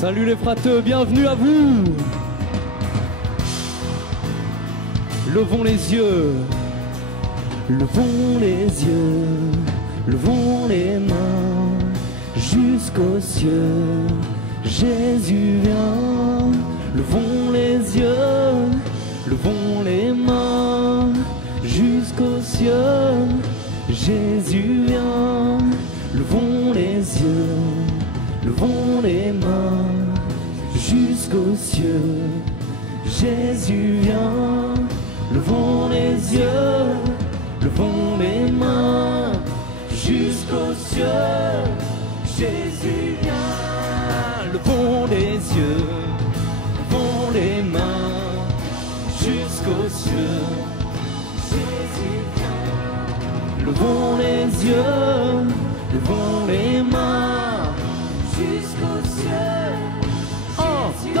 Salut les frateux, bienvenue à vous. Levons les yeux, levons les yeux, levons les mains jusqu'aux cieux. Jésus vient, levons les yeux, levons les mains jusqu'aux cieux. Jésus vient, levons les yeux, levons les mains jusqu'aux cieux. Jésus vient, levons les yeux, levons les mains jusqu'aux cieux. Jésus vient, levons les yeux, levons les mains jusqu'aux cieux. Jésus vient, levons les yeux, levons les mains jusqu'aux cieux. 1, 2,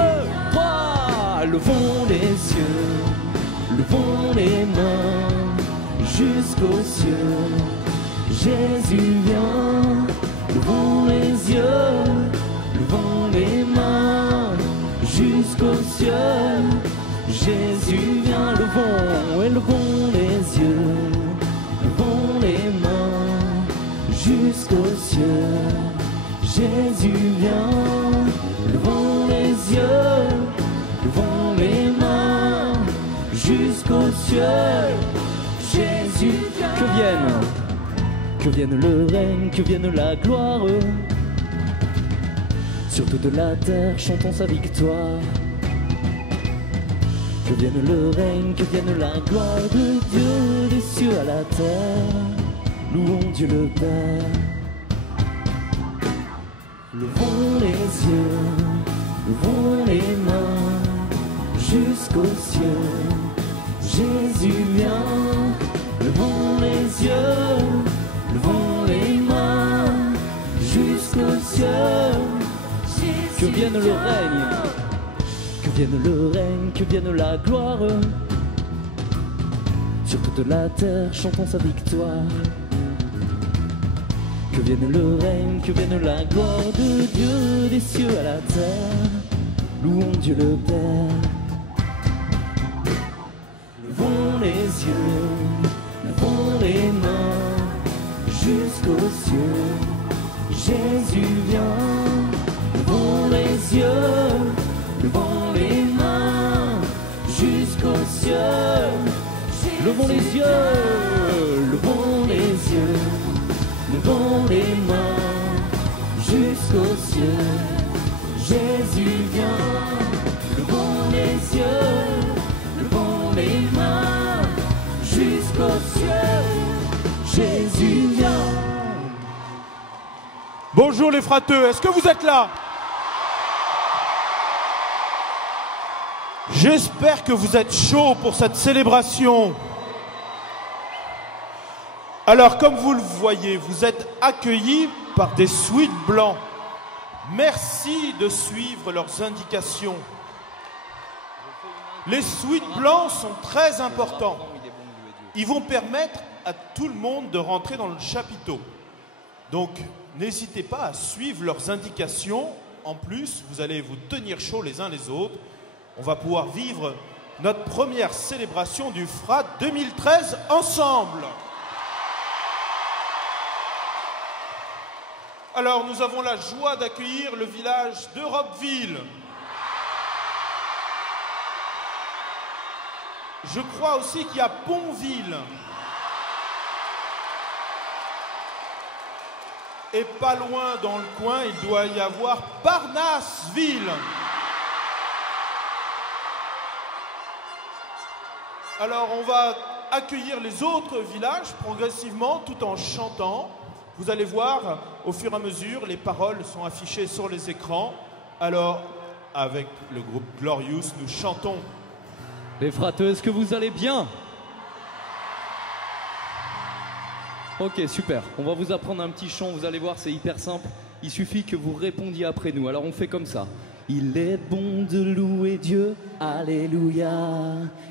3, levons les yeux, levons les mains jusqu'aux cieux. Jésus vient, levons les yeux, levons les mains jusqu'aux cieux. Jésus vient, levons et levons les yeux, levons les mains jusqu'aux cieux. Jésus vient, levons les yeux, levons les mains jusqu'aux cieux. Jésus vient. Que vienne le règne, que vienne la gloire. Sur toute la terre, chantons sa victoire. Que vienne le règne, que vienne la gloire de Dieu des cieux à la terre. Louons Dieu le Père. Levons les yeux, levons les mains jusqu'aux cieux. Jésus vient, levons les yeux, levons les mains jusqu'aux cieux. Que vienne le règne, que vienne le règne, que vienne la gloire. Sur toute la terre, chantons sa victoire. Que vienne le règne, que vienne la gloire de Dieu des cieux à la terre. Louons Dieu le Père. Levons les yeux, levons les mains jusqu'aux cieux. Jésus vient, levons les yeux, levons les mains jusqu'aux cieux. Levons les yeux, levons les yeux, levons les mains jusqu'aux cieux. Jésus vient, levons les yeux, levons les mains jusqu'aux cieux. Jésus vient. Bonjour les frateux, est-ce que vous êtes là? J'espère que vous êtes chauds pour cette célébration. Alors, comme vous le voyez, vous êtes accueillis par des sweats blancs. Merci de suivre leurs indications. Les sweats blancs sont très importants. Ils vont permettre à tout le monde de rentrer dans le chapiteau. Donc, n'hésitez pas à suivre leurs indications. En plus, vous allez vous tenir chaud les uns les autres. On va pouvoir vivre notre première célébration du FRAD 2013 ensemble. Alors, nous avons la joie d'accueillir le village d'Europeville. Je crois aussi qu'il y a Pontville. Et pas loin dans le coin, il doit y avoir Parnasseville. Alors, on va accueillir les autres villages progressivement tout en chantant. Vous allez voir, au fur et à mesure, les paroles sont affichées sur les écrans. Alors, avec le groupe Glorious, nous chantons. Les frateux, est-ce que vous allez bien? Ok, super. On va vous apprendre un petit chant, vous allez voir, c'est hyper simple. Il suffit que vous répondiez après nous. Alors on fait comme ça. Il est bon de louer Dieu, alléluia.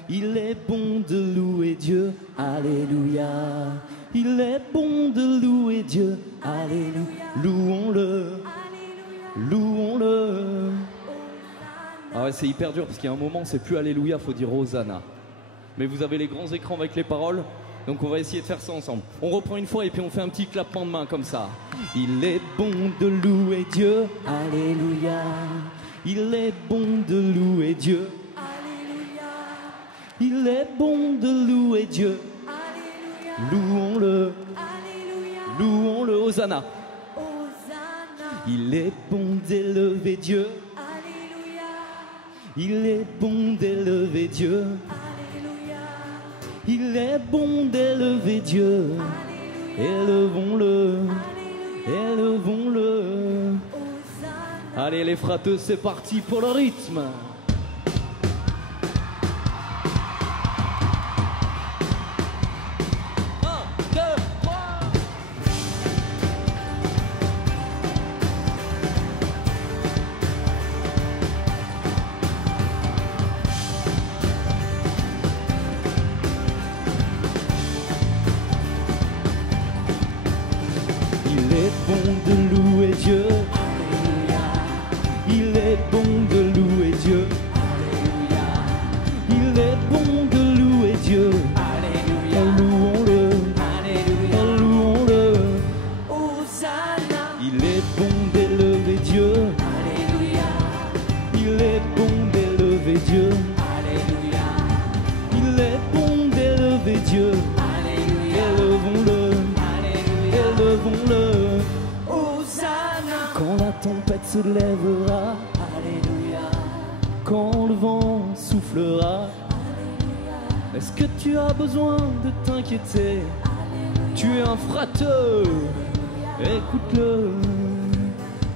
Il est bon de louer Dieu, alléluia. Il est bon de louer Dieu, alléluia. Louons-le, louons-le. Ouais, c'est hyper dur parce qu'il y a un moment, c'est plus Alléluia, faut dire Hosanna. Mais vous avez les grands écrans avec les paroles, donc on va essayer de faire ça ensemble. On reprend une fois et puis on fait un petit clappement de main comme ça. Il est bon de louer Dieu, Alléluia. Il est bon de louer Dieu, Alléluia. Il est bon de louer Dieu, Alléluia. Louons-le, Alléluia. Louons-le, Hosanna. Il est bon d'élever Dieu, Alléluia. Il est bon d'élever Dieu, Alléluia. Il est bon d'élever Dieu, Alléluia. Élevons-le, Alléluia. Élevons-le. Allez les frateux, c'est parti pour le rythme. Tu es un frateux, écoute-le.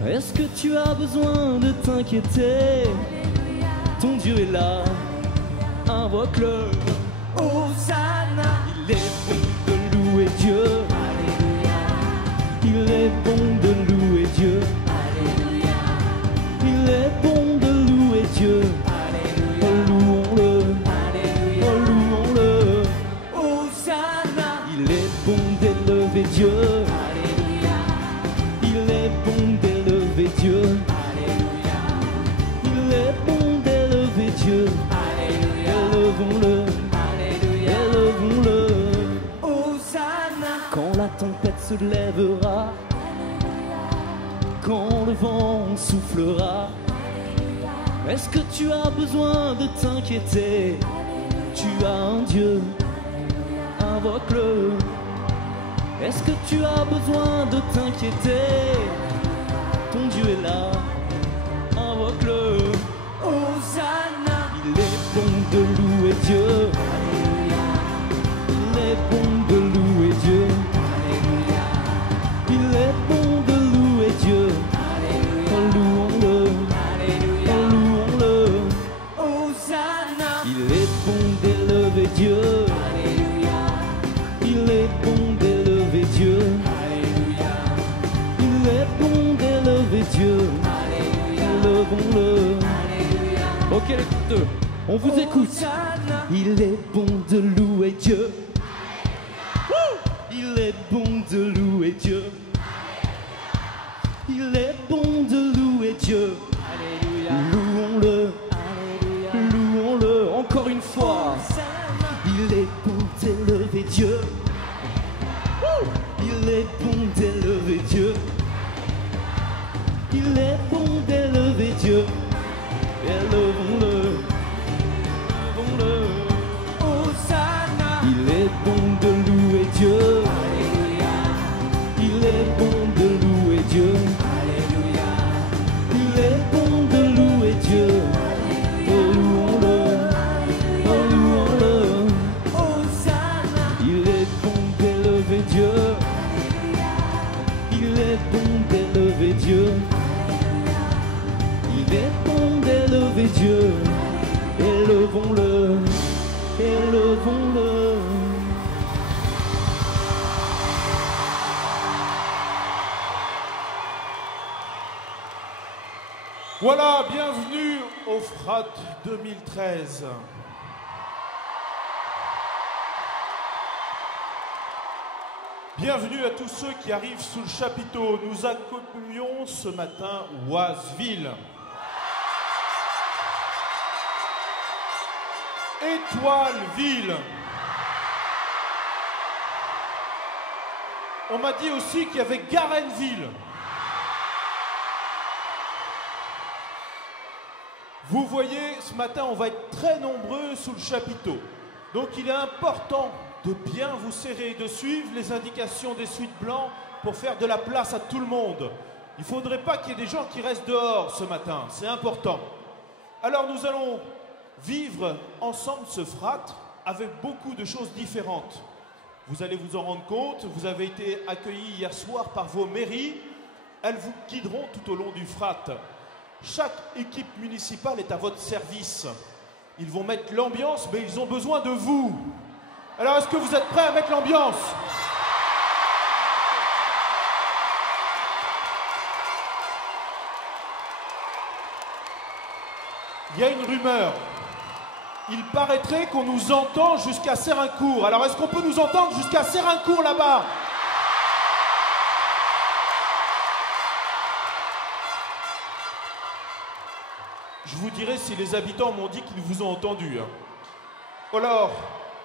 Est-ce que tu as besoin de t'inquiéter? Ton Dieu est là, invoque-le. Hosanna. Il est bon de louer Dieu, Alléluia. Il est bon de louer Dieu, Alléluia. Il est bon de louer Dieu, Alléluia. Louons-le, Alléluia. Louons-le. Il est bon d'élever Dieu, Alléluia. Il est bon d'élever Dieu, Alléluia. Il est bon d'élever Dieu, Alléluia. Élevons-le, Alléluia. Élevons-le. Hosanna. Quand la tempête se lèvera, Alléluia. Quand le vent soufflera, Alléluia. Est-ce que tu as besoin de t'inquiéter? Alléluia. Tu as un Dieu, invoque-le. Est-ce que tu as besoin de t'inquiéter? Ton Dieu est là, invoque-le. Hosanna. Il est bon de louer Dieu, Alléluia. Il est bon de louer Dieu, Alléluia. Il est bon de louer Dieu, Alléluia. Louons-le, Alléluia. Louons-le. Hosanna. Il est bon d'élever Dieu, il est bon d'élever Dieu, Alléluia. Il est bon d'élever Dieu, Alléluia. Élevons-le, Alléluia. Ok les deux, on vous écoute. Il est bon de louer Dieu, il est bon de louer Dieu, il est bon de louer Dieu, Alléluia. Louons-le, Alléluia. Louons-le encore une fois. Il est bon d'élever Dieu, il est bon d'élever Dieu, il est bon d'élever Dieu, élevons-le, élevons-le. Hosanna. Il est bon de louer Dieu, Alléluia. Il est bon de louer Dieu, Alléluia. Il est bon de louer Dieu, et louons-le, louons-le. Hosanna. Il est bon d'élever Dieu, il est bon d'élever Dieu, il est bon d'élever Dieu, élevons-le, élevons-le. Voilà, bienvenue au Frat 2013. Bienvenue à tous ceux qui arrivent sous le chapiteau. Nous accueillons ce matin Oiseville. Étoileville. On m'a dit aussi qu'il y avait Garenville. Vous voyez, ce matin, on va être très nombreux sous le chapiteau. Donc il est important de bien vous serrer, de suivre les indications des suites blancs pour faire de la place à tout le monde. Il ne faudrait pas qu'il y ait des gens qui restent dehors ce matin, c'est important. Alors nous allons vivre ensemble ce fratre avec beaucoup de choses différentes. Vous allez vous en rendre compte, vous avez été accueillis hier soir par vos mairies. Elles vous guideront tout au long du fratre. Chaque équipe municipale est à votre service. Ils vont mettre l'ambiance, mais ils ont besoin de vous. Alors, est-ce que vous êtes prêts à mettre l'ambiance ? Il y a une rumeur. Il paraîtrait qu'on nous entend jusqu'à Sérincourt. Alors, est-ce qu'on peut nous entendre jusqu'à Sérincourt, là-bas ? Je vous dirai si les habitants m'ont dit qu'ils vous ont entendu. Alors,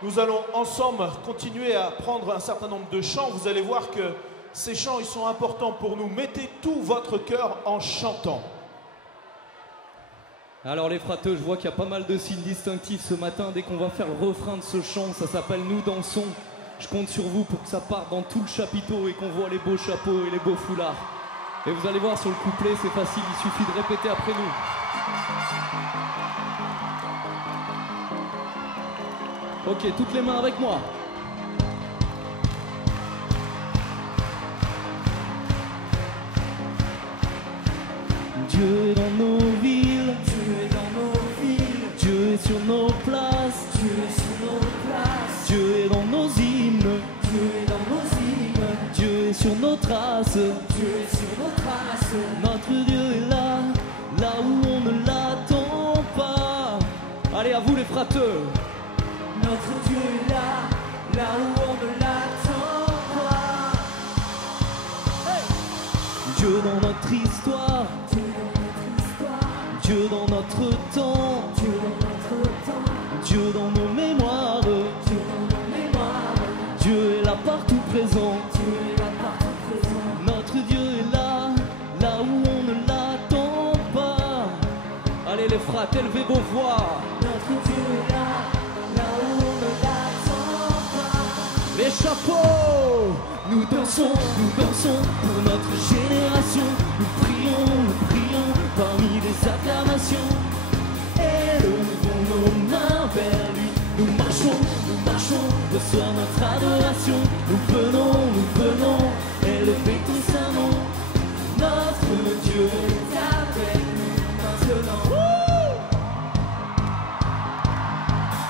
nous allons ensemble continuer à prendre un certain nombre de chants. Vous allez voir que ces chants, ils sont importants pour nous. Mettez tout votre cœur en chantant. Alors les frateux, je vois qu'il y a pas mal de signes distinctifs ce matin. Dès qu'on va faire le refrain de ce chant, ça s'appelle « Nous dansons ». Je compte sur vous pour que ça parte dans tout le chapiteau et qu'on voit les beaux chapeaux et les beaux foulards. Et vous allez voir sur le couplet, c'est facile, il suffit de répéter après nous. Ok, toutes les mains avec moi. Dieu est dans nos villes, Dieu est dans nos villes, Dieu est sur nos places, Dieu est sur nos places, Dieu est dans nos hymnes, Dieu est dans nos hymnes, Dieu est sur nos traces, Dieu est sur nos traces. notre Dieu est là, là où on ne l'attend pas. Allez, à vous les frateux. Notre Dieu est là, là où on ne l'attend pas. Dieu dans notre histoire, Dieu dans notre histoire, Dieu dans notre temps, Dieu dans notre temps, Dieu dans nos mémoires, Dieu dans nos mémoires, Dieu est là partout présent. Dieu est là partout présent. Notre Dieu est là, là où on ne l'attend pas. Allez les frères, élevez vos voix. Notre Dieu est là, là où on ne l'attend pas. Les chapeaux, nous dansons pour notre génération. Nous prions parmi les acclamations. Élevons nos mains vers lui. Nous marchons, reçois notre adoration. Nous venons, élever ton saint nom. Notre Dieu est avec nous maintenant.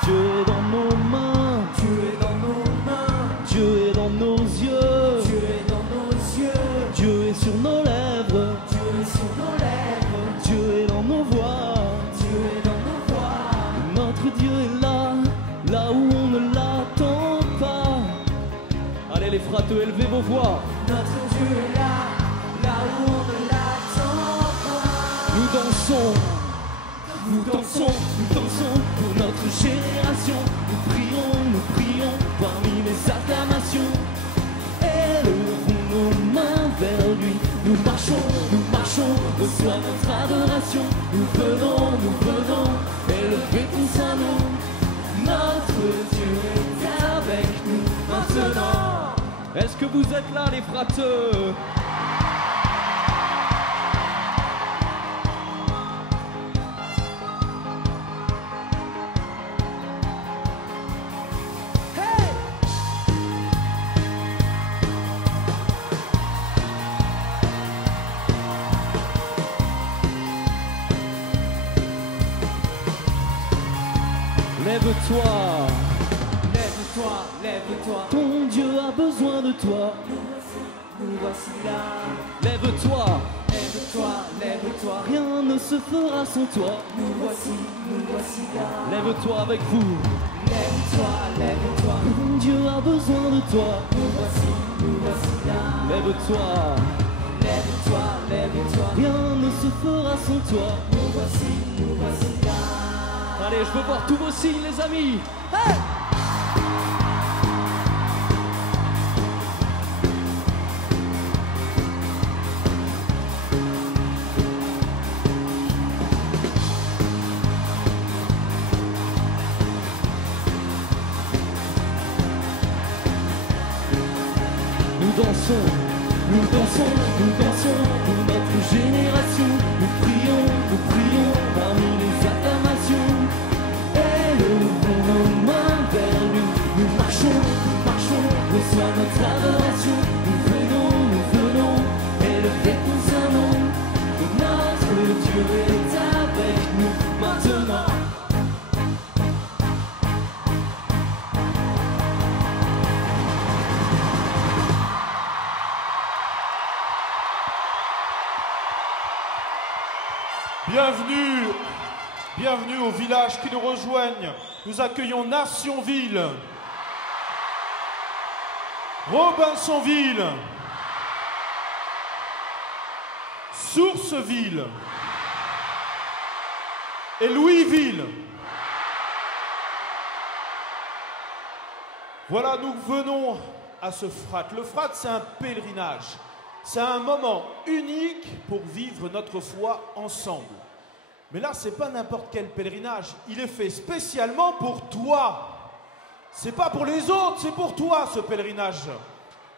Dieu est dans nos mains, Dieu est dans nos mains, Dieu est dans nos yeux, Dieu est dans nos yeux, Dieu est sur nos lèvres, Dieu est sur nos lèvres, Dieu est dans nos voix, Dieu est dans nos voix. notre Dieu est là, là où on ne l'attend pas. Allez les frateux, élevez vos voix. Notre Dieu est là, là où on ne l'attend pas. Nous dansons pour notre génération. Nous prions parmi les acclamations. Élevons nos mains vers lui. Nous marchons, reçois notre adoration. Nous venons, élever ton saint nom. Notre Dieu est avec nous maintenant. Est-ce que vous êtes là les frateux? Lève-toi, Lève-toi, ton Dieu a besoin de toi. nous voici là. Lève-toi, Lève-toi, rien ne se fera sans toi. nous voici là. Lève-toi avec vous, Lève-toi, ton Dieu a besoin de toi. nous voici là. Lève-toi, Lève-toi, rien ne se fera sans toi. nous voici là. Allez, je veux voir tous vos signes, les amis. Hey! Nous dansons, nous dansons, nous dansons pour notre génération. Nous prions parmi les acclamations. Élevons nos mains vers lui. Nous marchons, reçois notre adoration. Nous venons, élever ton Saint-Nom. Notre Dieu est avec nous maintenant. Bienvenue aux villages qui nous rejoignent. Nous accueillons Nationville, Robinsonville, Sourceville et Louisville. Voilà, nous venons à ce frat. Le frat, c'est un pèlerinage. C'est un moment unique pour vivre notre foi ensemble. Mais là, c'est pas n'importe quel pèlerinage. Il est fait spécialement pour toi. C'est pas pour les autres, c'est pour toi ce pèlerinage.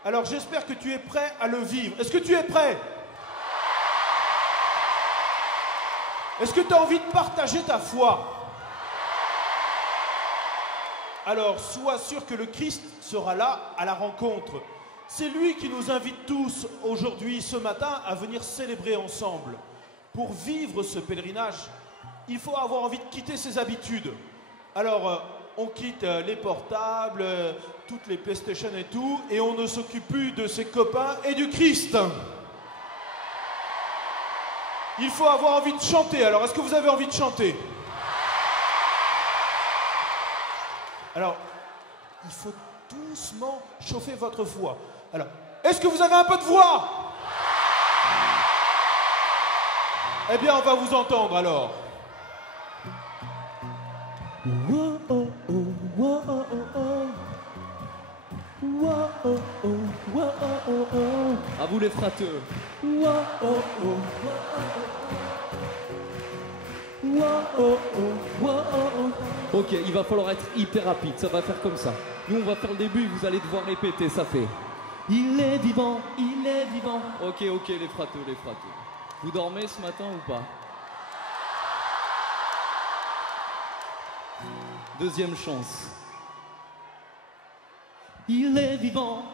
Alors j'espère que tu es prêt à le vivre. Est-ce que tu es prêt? Est-ce que tu as envie de partager ta foi? Alors sois sûr que le Christ sera là à la rencontre. C'est lui qui nous invite tous aujourd'hui, ce matin, à venir célébrer ensemble. Pour vivre ce pèlerinage, il faut avoir envie de quitter ses habitudes. Alors, on quitte les portables, toutes les PlayStation et tout, et on ne s'occupe plus de ses copains et du Christ. Il faut avoir envie de chanter. Alors, est-ce que vous avez envie de chanter? Alors, il faut doucement chauffer votre voix. Alors, est-ce que vous avez un peu de voix? Eh bien, on va vous entendre alors. À vous les frateux. Ok, il va falloir être hyper rapide, ça va faire comme ça. Nous on va faire le début, vous allez devoir répéter, ça fait. Il est vivant, il est vivant. Ok, les frateux. Vous dormez ce matin ou pas? Deuxième chance. Il est vivant.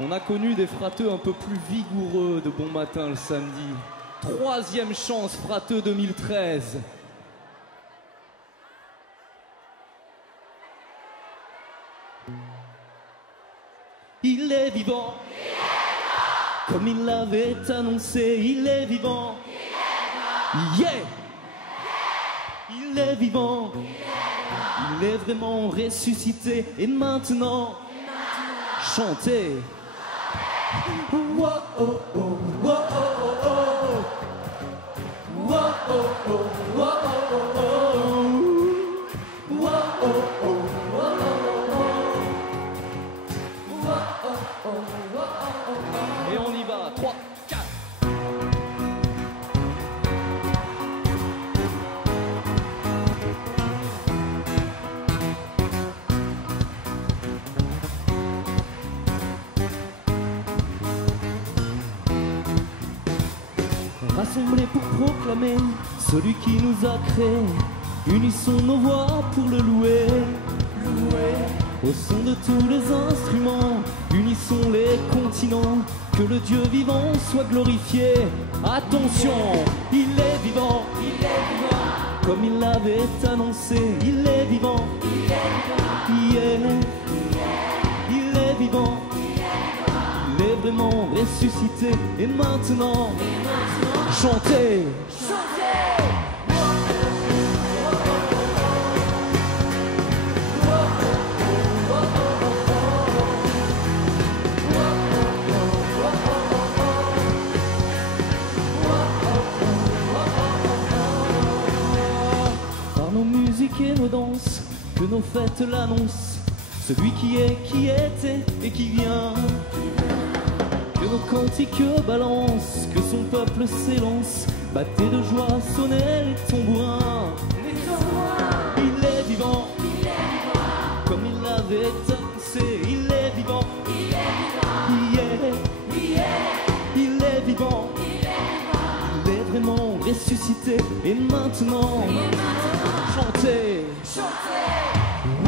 On a connu des frateux un peu plus vigoureux de bon matin le samedi. Troisième chance, frateux 2013. Il est vivant. Comme il l'avait annoncé, il est vivant. Yeah. Il est vivant. Il est vraiment ressuscité. Et maintenant, chantez. Wow, oh, oh, wow, oh, oh, oh. Wow, oh, oh, wow, oh, oh, oh. Wow, oh, oh, wow, oh, oh. Wow, oh, oh, wow, oh, oh. Et on y va, 3, 4. Rassemblés pour proclamer celui qui nous a créés, unissons nos voix pour le louer. Au son de tous les instruments, unissons les continents, que le Dieu vivant soit glorifié. Attention, il est vivant, comme il l'avait annoncé, il est vivant, yeah. Il est vivant, il est vraiment ressuscité. Et maintenant, chantez. nos fêtes l'annonce, celui qui est, qui était et qui vient. Que nos cantiques balancent, que son peuple s'élance, battez de joie, sonnez les tambourin. Il est vivant, comme il l'avait annoncé, il est vivant, il est vivant, il est vraiment ressuscité, et maintenant, chantez, oh,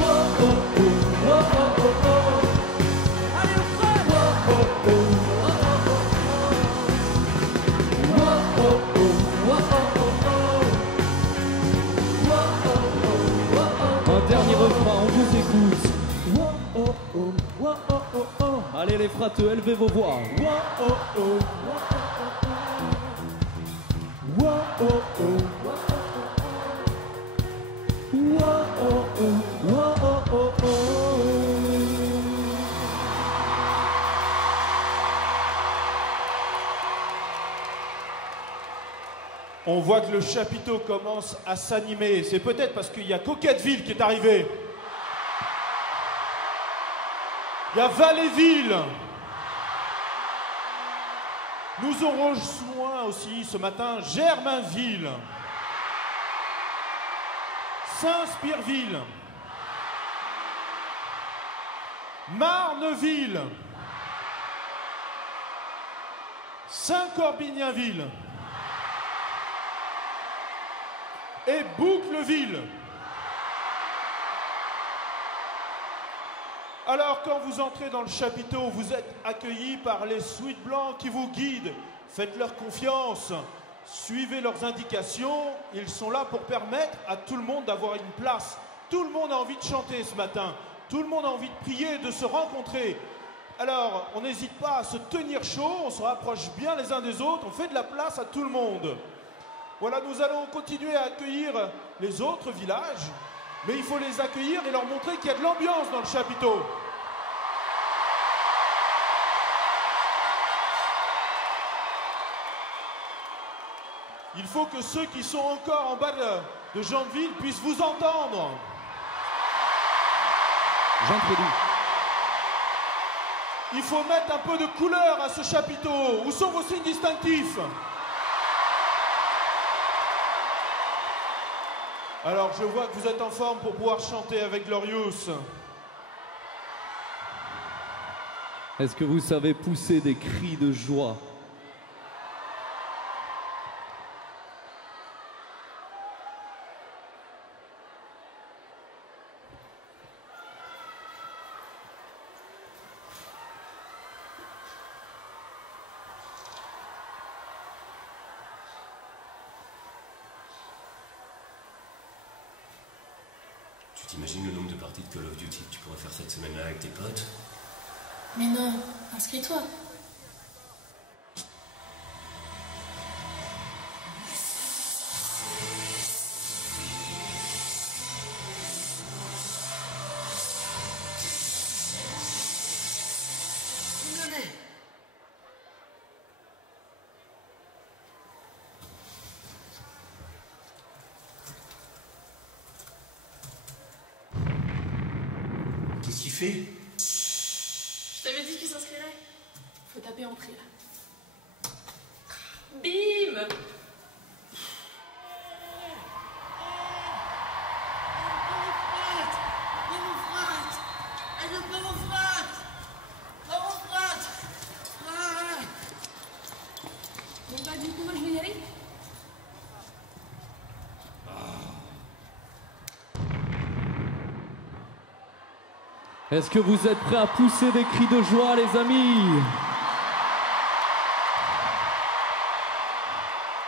oh, oh, oh, oh, oh, oh. Dernier refrain, on vous écoute. Oh, oh, oh, oh, oh, oh, oh. Allez les frateux, élevez vos voix. Oh, oh, oh, oh, oh, oh, oh. On voit que le chapiteau commence à s'animer. C'est peut-être parce qu'il y a Coquetteville qui est arrivé. Il y a Valléville. Nous aurons rejoint aussi ce matin Germainville, Saint-Spireville, Marneville, Saint-Corbigninville et Boucleville. Alors, quand vous entrez dans le chapiteau, vous êtes accueillis par les suites blancs qui vous guident. Faites-leur confiance, suivez leurs indications. Ils sont là pour permettre à tout le monde d'avoir une place. Tout le monde a envie de chanter ce matin. Tout le monde a envie de prier, de se rencontrer. Alors, on n'hésite pas à se tenir chaud, on se rapproche bien les uns des autres, on fait de la place à tout le monde. Voilà, nous allons continuer à accueillir les autres villages, mais il faut les accueillir et leur montrer qu'il y a de l'ambiance dans le chapiteau. Il faut que ceux qui sont encore en bas de Jeanville puissent vous entendre. J'introduis. Il faut mettre un peu de couleur à ce chapiteau. Où sont vos signes distinctifs ? Alors, je vois que vous êtes en forme pour pouvoir chanter avec Glorious. Est-ce que vous savez pousser des cris de joie ? Tu t'imagines le nombre de parties de Call of Duty que tu pourrais faire cette semaine-là avec tes potes? Mais non, inscris-toi. Qu'est-ce qu'il fait? Je t'avais dit qu'il s'inscrirait. Faut taper entrée là. Bim! Bon bah du coup moi je vais y aller. Est-ce que vous êtes prêts à pousser des cris de joie, les amis?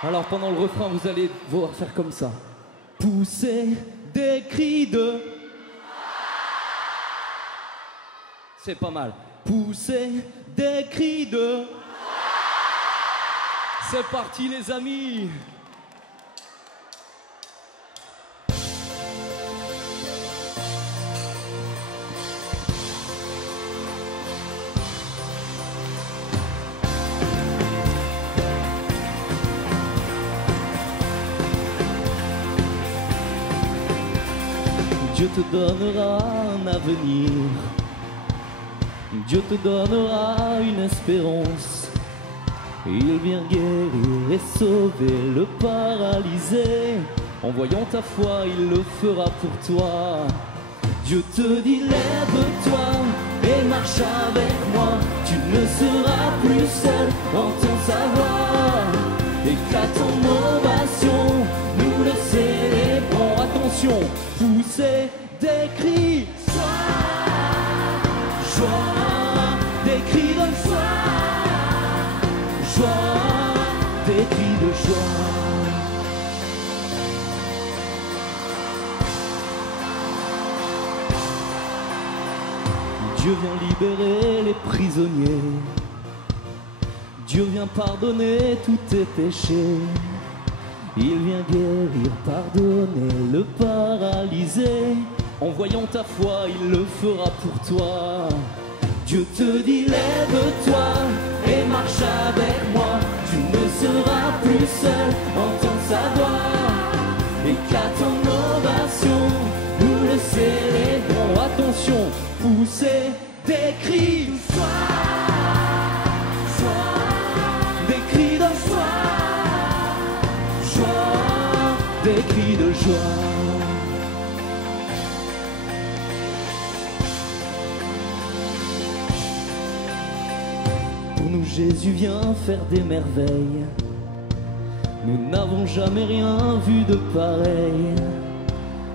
Alors pendant le refrain, vous allez voir faire comme ça. Pousser des cris de... C'est pas mal. Pousser des cris de... C'est parti, les amis. Dieu te donnera un avenir. Dieu te donnera une espérance. Il vient guérir et sauver le paralysé. En voyant ta foi, il le fera pour toi. Dieu te dit lève-toi et marche avec moi. Tu ne seras plus seul, entends sa voix. Éclate en ovation, nous le célébrons. Attention, poussez des cris, joie, des cris de joie, joie, des cris de joie. Dieu vient libérer les prisonniers. Dieu vient pardonner tous tes péchés. Il vient guérir, pardonner le paralysé. En voyant ta foi, il le fera pour toi. Dieu te dit lève-toi et marche avec moi. Tu ne seras plus seul, entends sa voix. Éclate en ovation, nous le célébrons. Attention, poussez des cris de joie, joie, des cris de joie, joie, des cris de joie. Pour nous, Jésus vient faire des merveilles. Nous n'avons jamais rien vu de pareil.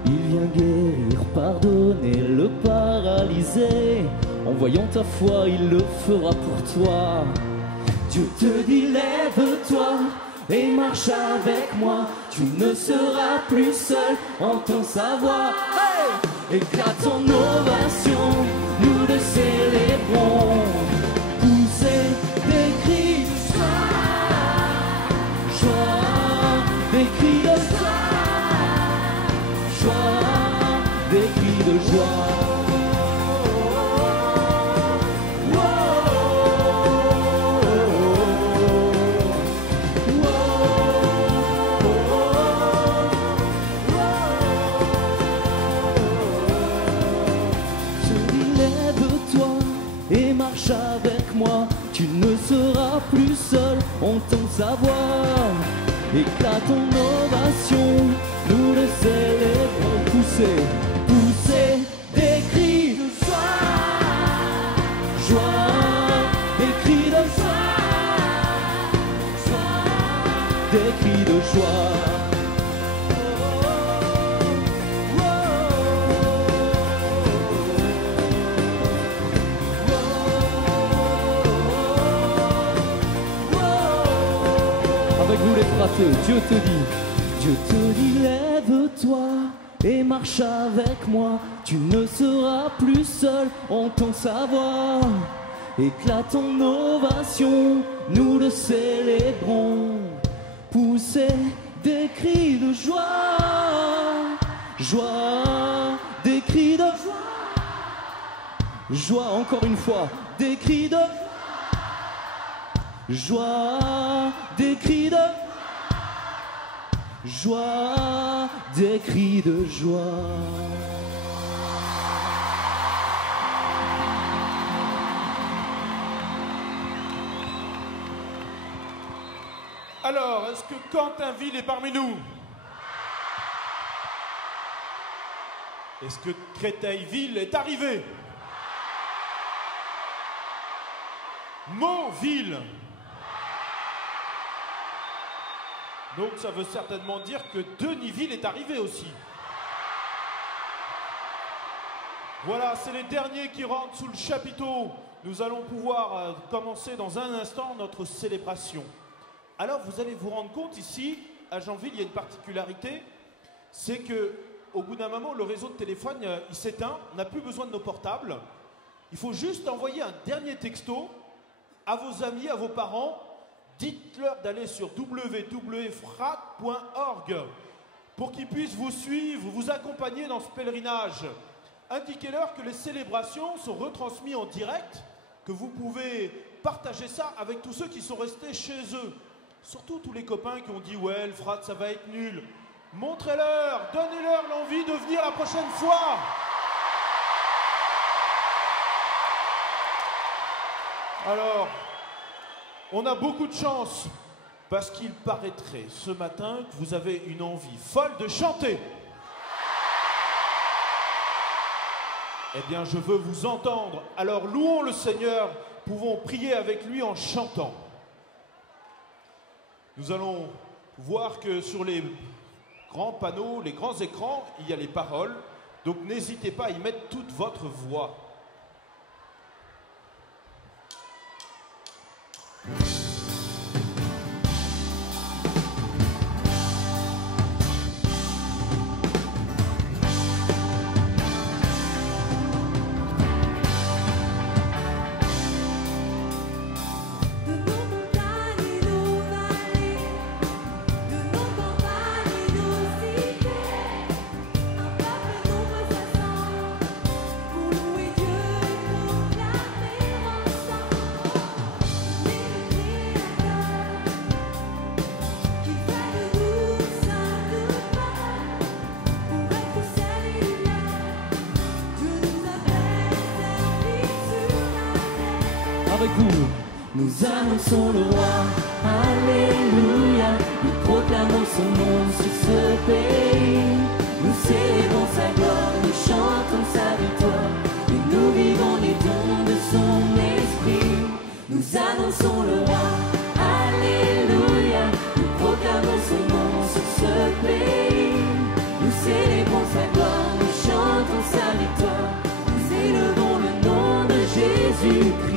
Il vient guérir, pardonner le paralysé. En voyant ta foi, il le fera pour toi. Dieu te dit lève-toi et marche avec moi. Tu ne seras plus seul, entends sa voix. Hey! Éclate en ovation, nous le célébrons. Poussez des cris de joie, joie, des cris de joie, joie, des cris de joie. Avec moi, tu ne seras plus seul, entends sa voix. Éclate en ovation, nous le célébrons. Poussez, poussez des cris de joie, joie, des cris de joie, joie, des cris de joie. Dieu te dit lève-toi et marche avec moi. Tu ne seras plus seul, entends sa voix. Éclate en ovation, nous le célébrons. Poussez des cris de joie, joie, des cris de joie, joie, encore une fois, des cris de joie, des cris de joie, des cris de joie. Alors, est-ce que Quentinville est parmi nous? Est-ce que Créteilville est arrivé? Mauville. Donc ça veut certainement dire que Denisville est arrivé aussi. Voilà, c'est les derniers qui rentrent sous le chapiteau. Nous allons pouvoir commencer dans un instant notre célébration. Alors vous allez vous rendre compte ici, à Janville, il y a une particularité, c'est que au bout d'un moment, le réseau de téléphone il s'éteint, on n'a plus besoin de nos portables. Il faut juste envoyer un dernier texto à vos amis, à vos parents. Dites-leur d'aller sur www.frat.org pour qu'ils puissent vous suivre, vous accompagner dans ce pèlerinage. Indiquez-leur que les célébrations sont retransmises en direct, que vous pouvez partager ça avec tous ceux qui sont restés chez eux. Surtout tous les copains qui ont dit « Ouais, le Frat, ça va être nul ». Montrez-leur, donnez-leur l'envie de venir la prochaine fois. Alors, on a beaucoup de chance parce qu'il paraîtrait ce matin que vous avez une envie folle de chanter. Eh bien, je veux vous entendre. Alors, louons le Seigneur, pouvons prier avec lui en chantant. Nous allons voir que sur les grands panneaux, les grands écrans, il y a les paroles. Donc, n'hésitez pas à y mettre toute votre voix. Avec vous, Nous annonçons le roi, Alléluia. Nous proclamons son nom sur ce pays. Nous célébrons sa gloire, nous chantons sa victoire. Et nous vivons les dons de son esprit. Nous annonçons le roi, Alléluia. Nous proclamons son nom sur ce pays. Nous célébrons sa gloire, nous chantons sa victoire. Nous élevons le nom de Jésus-Christ.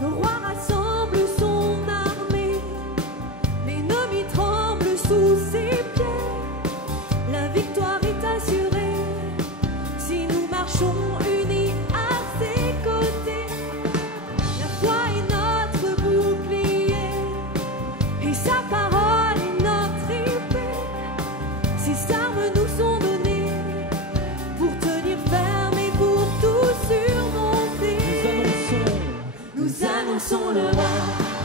Le roi rassemble son armée, l'ennemi tremble sous ses pieds. La victoire est assurée si nous marchons unis à ses côtés. La foi est notre bouclier et sa parole est notre épée. Ses armes nous sont données pour tenir ferme et pour tout surmonter. Nous annonçons le roi,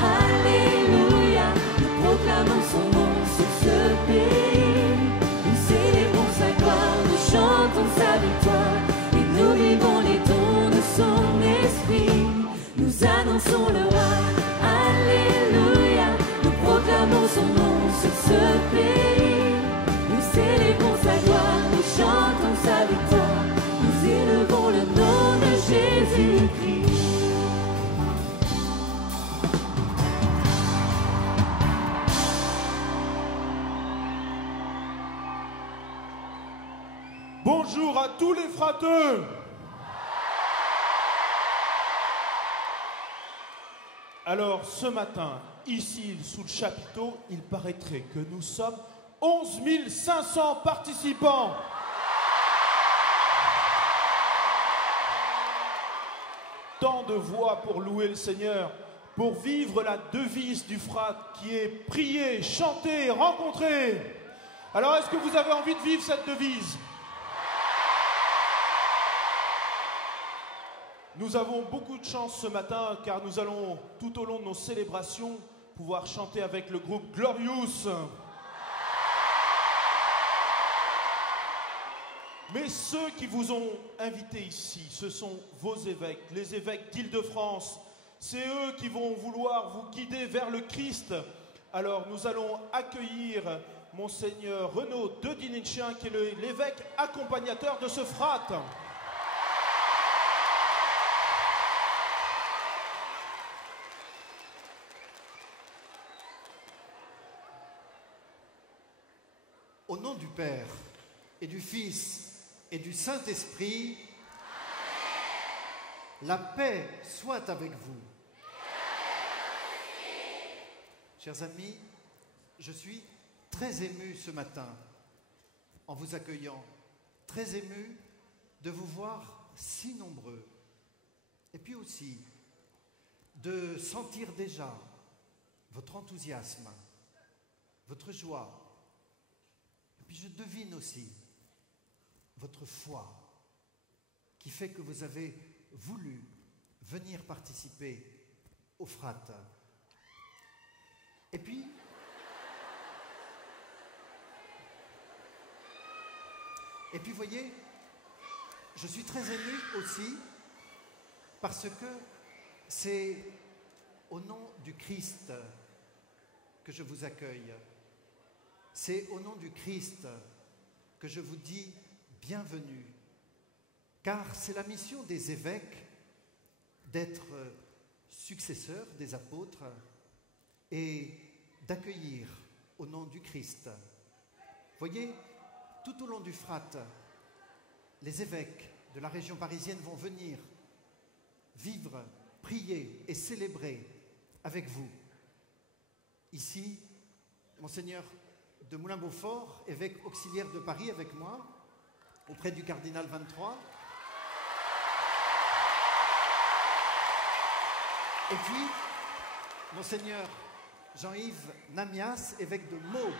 Alléluia. Nous proclamons son nom sur ce pays. Nous célébrons sa gloire, nous chantons sa victoire. Et nous vivons les dons de son esprit. Nous annonçons le roi, Alléluia. Nous proclamons son nom sur ce pays. Nous célébrons sa gloire, nous chantons sa victoire. Nous élevons le nom de Jésus-Christ. Bonjour à tous les frateux. Alors, ce matin, ici, sous le chapiteau, il paraîtrait que nous sommes 11 500 participants. Tant de voix pour louer le Seigneur, pour vivre la devise du Frat qui est prier, chanter, rencontrer. Alors, est-ce que vous avez envie de vivre cette devise ? Nous avons beaucoup de chance ce matin car nous allons, tout au long de nos célébrations, pouvoir chanter avec le groupe Glorious. Mais ceux qui vous ont invité ici, ce sont vos évêques, les évêques d'Île-de-France. C'est eux qui vont vouloir vous guider vers le Christ. Alors nous allons accueillir Monseigneur Renaud de Dininchien, qui est l'évêque accompagnateur de ce Frat. Au nom du Père et du Fils et du Saint-Esprit, la paix soit avec vous. Chers amis, je suis très ému ce matin en vous accueillant, très ému de vous voir si nombreux, et puis aussi de sentir déjà votre enthousiasme, votre joie. Et puis je devine aussi votre foi qui fait que vous avez voulu venir participer aux frates. Et puis, vous voyez, je suis très ému aussi parce que c'est au nom du Christ que je vous accueille. C'est au nom du Christ que je vous dis bienvenue. Car c'est la mission des évêques d'être successeurs des apôtres et d'accueillir au nom du Christ. Voyez, tout au long du Frat, les évêques de la région parisienne vont venir vivre, prier et célébrer avec vous. Ici, Monseigneur de Moulin-Beaufort, évêque auxiliaire de Paris avec moi, auprès du cardinal 23. Et puis, Monseigneur Jean-Yves Namias, évêque de Meaux.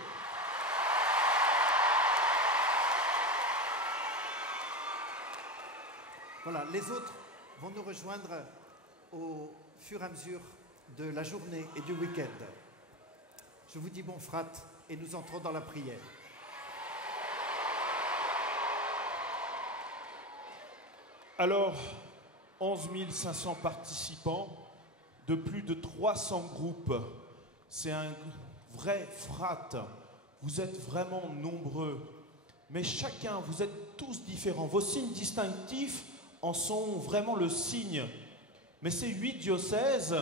Voilà, les autres vont nous rejoindre au fur et à mesure de la journée et du week-end. Je vous dis bon frat et nous entrons dans la prière. Alors, 11 500 participants de plus de 300 groupes. C'est un vrai frat. Vous êtes vraiment nombreux. Mais chacun, vous êtes tous différents. Vos signes distinctifs en sont vraiment le signe. Mais ces 8 diocèses,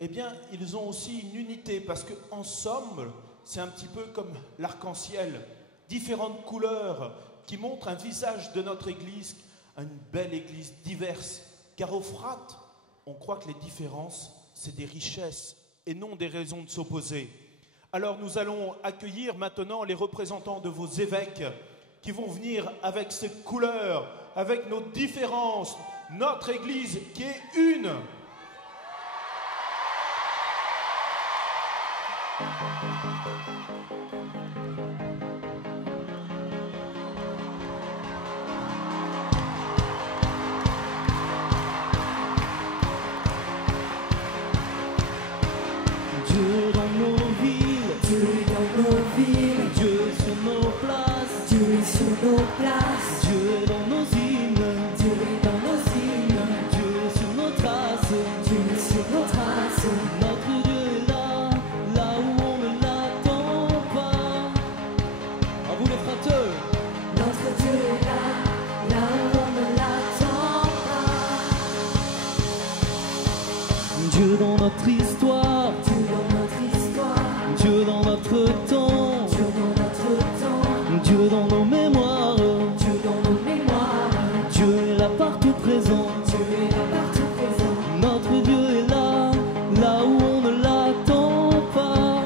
eh bien, ils ont aussi une unité parce qu'ensemble, c'est un petit peu comme l'arc-en-ciel. Différentes couleurs qui montrent un visage de notre Église, une belle Église diverse. Car au Frat, on croit que les différences, c'est des richesses et non des raisons de s'opposer. Alors nous allons accueillir maintenant les représentants de vos évêques qui vont venir avec ces couleurs, avec nos différences, notre Église qui est une. Dieu dans nos villes, Dieu est dans nos villes, Dieu est sur nos places, Dieu est sur nos places, Dieu est dans nos hymnes, Dieu est dans nos hymnes, Dieu est sur nos traces, Dieu est sur nos traces. notre Dieu est là, là où on ne l'attend pas. À vous les frateux. Notre Dieu est là, là où on ne l'attend pas. Dieu dans notre histoire, Dieu dans notre histoire, Dieu dans notre temps, Dieu dans notre temps, Dieu dans nos mémoires, Dieu dans nos mémoires, Dieu est là partout présent. Dieu est là partout présent. Notre Dieu est là, là où on ne l'attend pas.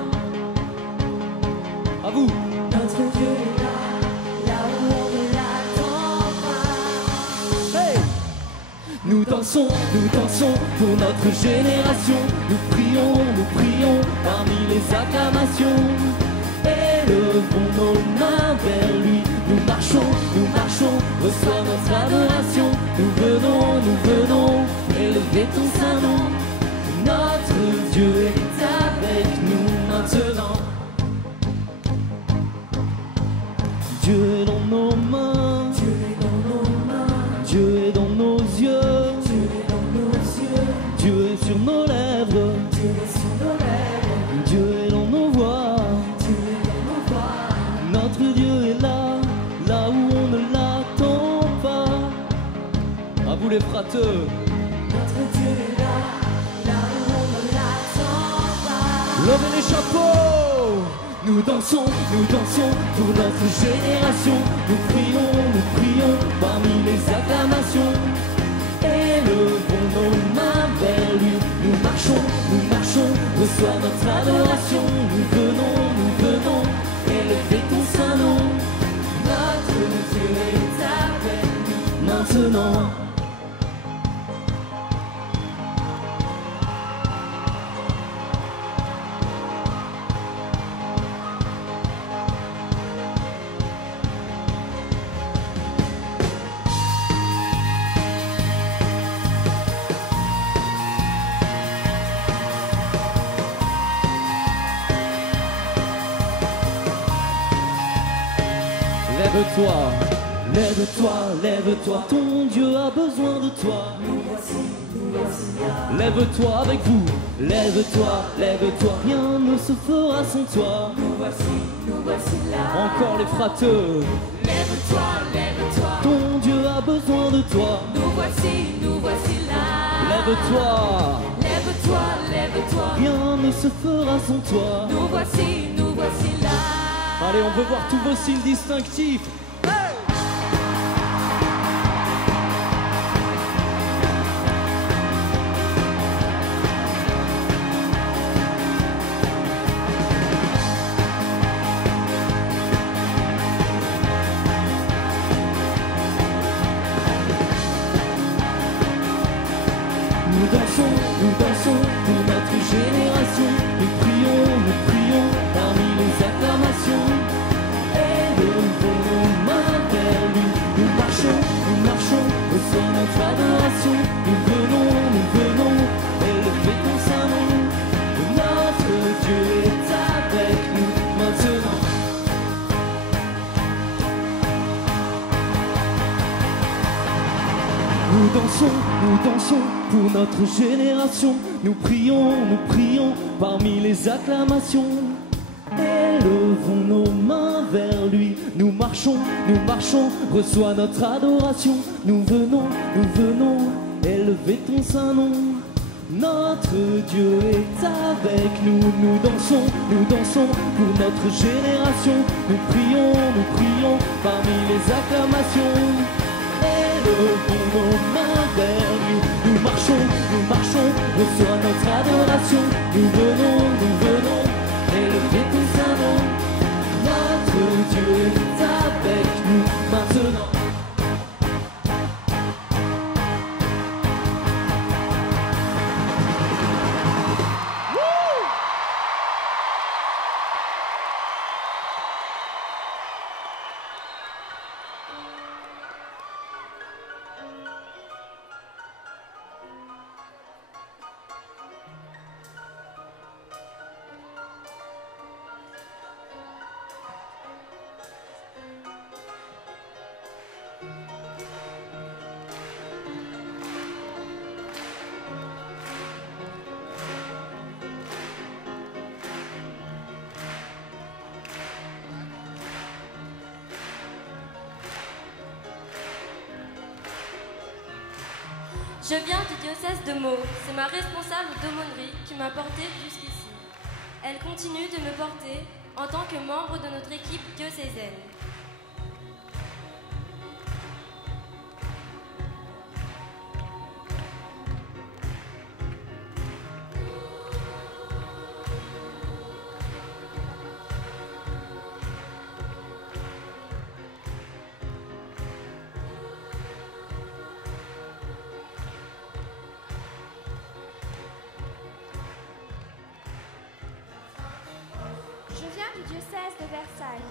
À vous. Notre Dieu est là, là où on ne l'attend pas. Hey! Nous dansons pour notre génération. Nous prions parmi les acclamations. Élevons nos mains vers lui. Nous marchons, reçois notre adoration. Nous venons, élever ton saint nom. Notre Dieu est avec nous maintenant. Dieu est dans nos mains, Dieu est dans nos mains, Dieu est dans nos yeux, Dieu est dans nos yeux, Dieu est sur nos lèvres, Dieu est sur nos lèvres, Dieu est dans nos voix. Dieu est dans nos voix. Notre Dieu est là, là où on ne l'attend pas. À vous les frateux. Notre Dieu est là, là où on ne l'attend pas. Levez les chapeaux. Nous dansons pour notre génération. Nous prions parmi les acclamations. Élevons nos mains vers lui. Nous marchons, reçois notre adoration. Nous venons, élever ton saint nom. Notre Dieu est avec nous maintenant. Lève-toi, lève-toi, lève-toi, ton Dieu a besoin de toi. Lève-toi avec vous, lève-toi, lève-toi, rien ne se fera sans toi. Nous voici là. Encore les frateux, Lève-toi, lève-toi. ton Dieu a besoin de toi. Nous voici là. Lève-toi, Lève-toi, lève-toi. rien ne se fera sans toi. Nous voici là. Allez, on veut voir tous vos signes distinctifs. Nous dansons pour notre génération. Nous prions parmi les acclamations. Élevons nos mains vers lui. Nous marchons au sein de notre adoration. Nous venons, élever ton saint nom. Notre Dieu est avec nous maintenant. Nous dansons pour notre génération. Nous prions parmi les acclamations. Élevons nos mains vers lui. Nous marchons, reçois notre adoration. Nous venons, élever ton saint nom. Notre Dieu est avec nous. Nous dansons pour notre génération. Nous prions parmi les acclamations. Élevons nos mains vers lui. Nous marchons, reçois notre adoration. Nous venons, élever ton saint nom. Notre Dieu est avec nous maintenant. Je viens du diocèse de Meaux. C'est ma responsable d'aumônerie qui m'a portée jusqu'ici. Elle continue de me porter en tant que membre de notre équipe diocésaine. Je viens du diocèse de Versailles.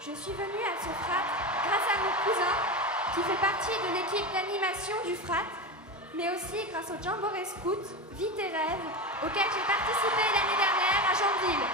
Je suis venue à ce FRAT grâce à mon cousin qui fait partie de l'équipe d'animation du FRAT, mais aussi grâce au Jamboree Scout Vie tes rêves auquel j'ai participé l'année dernière à Jeanville.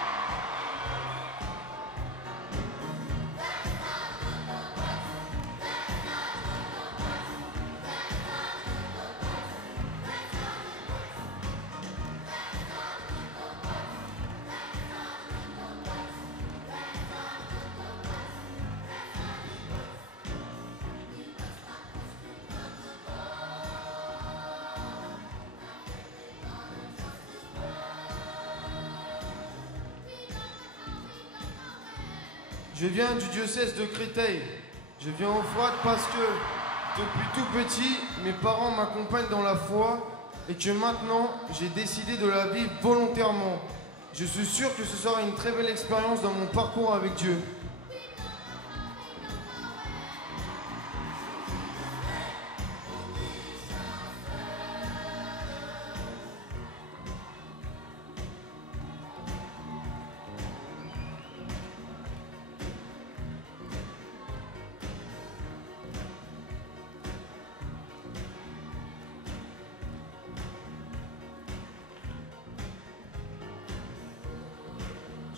Je viens du diocèse de Créteil. Je viens au FRAT parce que depuis tout petit, mes parents m'accompagnent dans la foi et que maintenant, j'ai décidé de la vivre volontairement. Je suis sûr que ce sera une très belle expérience dans mon parcours avec Dieu.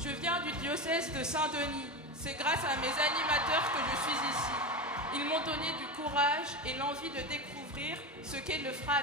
Je viens du diocèse de Saint-Denis. C'est grâce à mes animateurs que je suis ici. Ils m'ont donné du courage et l'envie de découvrir ce qu'est le frat.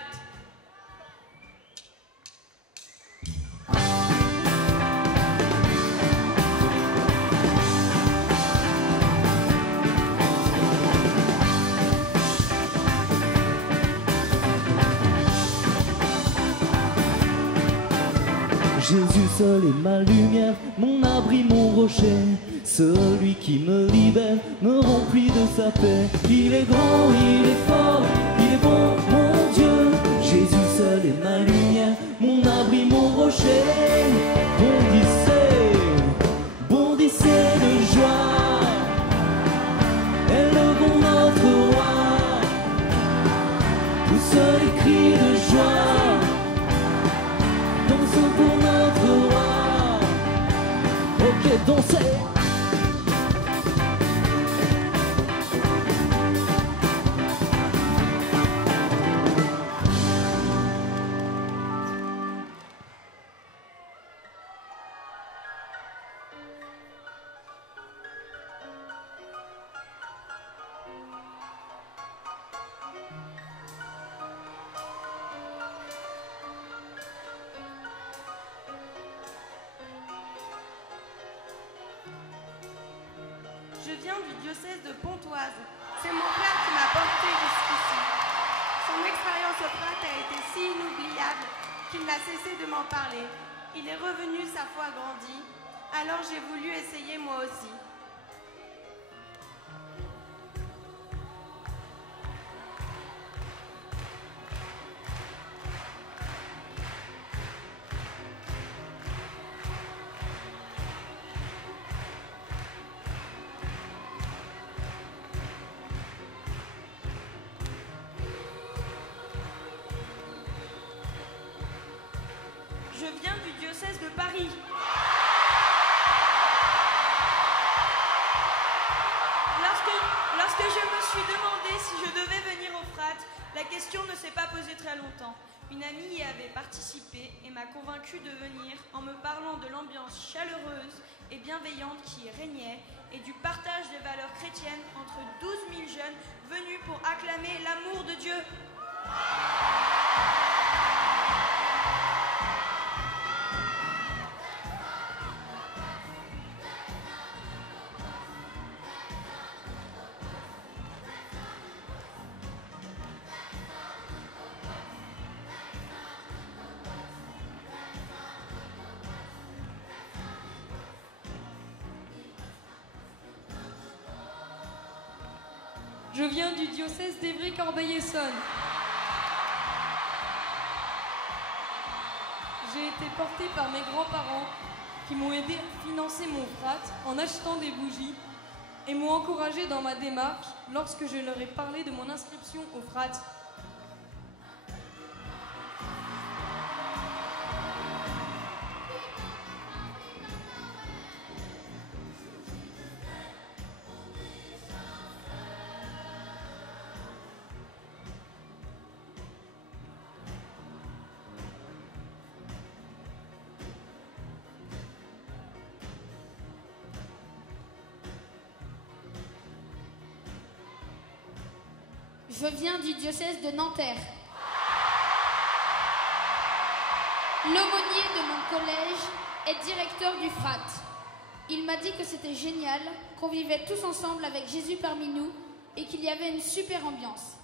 Jésus seul est ma lumière, mon abri, mon rocher. Celui qui me libère, me remplit de sa paix. Il est grand, il est fort, il est bon, mon Dieu. Jésus seul est ma lumière, mon abri, mon rocher. Bondissez de joie, élevons notre roi. Poussons les cris de joie, dansons pour notre roi. Ok, dansez. Je viens du diocèse de Pontoise. C'est mon père qui m'a porté jusqu'ici. Son expérience au frat a été si inoubliable qu'il n'a cessé de m'en parler. Il est revenu, sa foi grandie. Alors j'ai voulu essayer moi aussi. Je viens du diocèse de Paris. Lorsque je me suis demandé si je devais venir au frat, la question ne s'est pas posée très longtemps. Une amie y avait participé et m'a convaincue de venir en me parlant de l'ambiance chaleureuse et bienveillante qui y régnait et du partage des valeurs chrétiennes entre 12 000 jeunes venus pour acclamer l'amour de Dieu. Je viens du diocèse d'Évry-Corbeil-Essonnes. J'ai été portée par mes grands-parents qui m'ont aidé à financer mon frat en achetant des bougies et m'ont encouragée dans ma démarche lorsque je leur ai parlé de mon inscription au frat. Je viens du diocèse de Nanterre. L'aumônier de mon collège est directeur du frat. Il m'a dit que c'était génial, qu'on vivait tous ensemble avec Jésus parmi nous et qu'il y avait une super ambiance.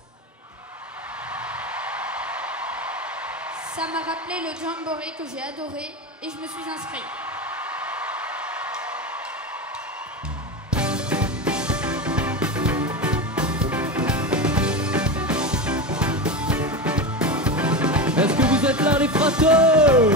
Ça m'a rappelé le jamboree que j'ai adoré et je me suis inscrite. Est-ce que vous êtes là, les frateux?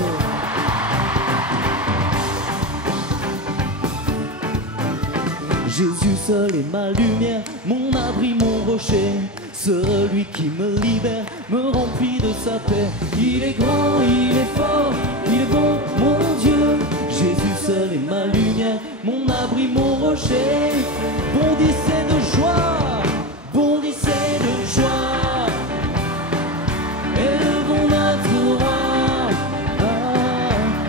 Jésus seul est ma lumière, mon abri, mon rocher. Celui qui me libère, me remplit de sa paix. Il est grand, il est fort, il est bon, mon Dieu. Jésus seul est ma lumière, mon abri, mon rocher. Bondissez de joie, bondissez de joie. Élevons notre roi,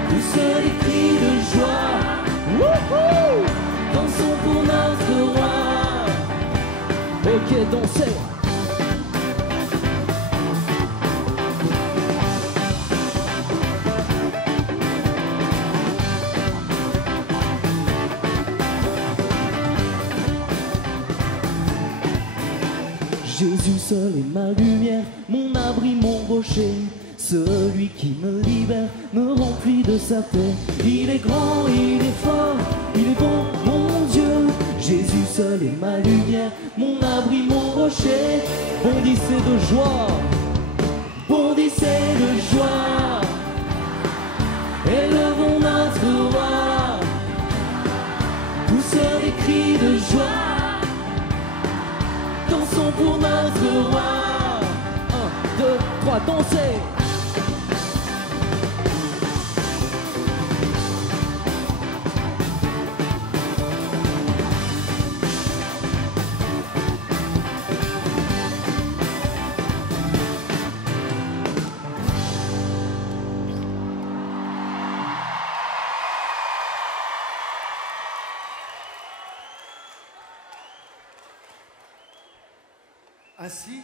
poussez les cris de joie. Wouhou! Ok, dansez. Jésus seul est ma lumière, mon abri, mon rocher. Celui qui me libère, me remplit de sa paix. Il est grand, il est fort, il est bon, mon Dieu. Jésus seul est ma lumière, mon abri, mon rocher. Bondissez de joie, bondissez de joie. Élevons notre roi, poussez des cris de joie. Dansons pour notre roi. 1, 2, 3, dansez. Ainsi,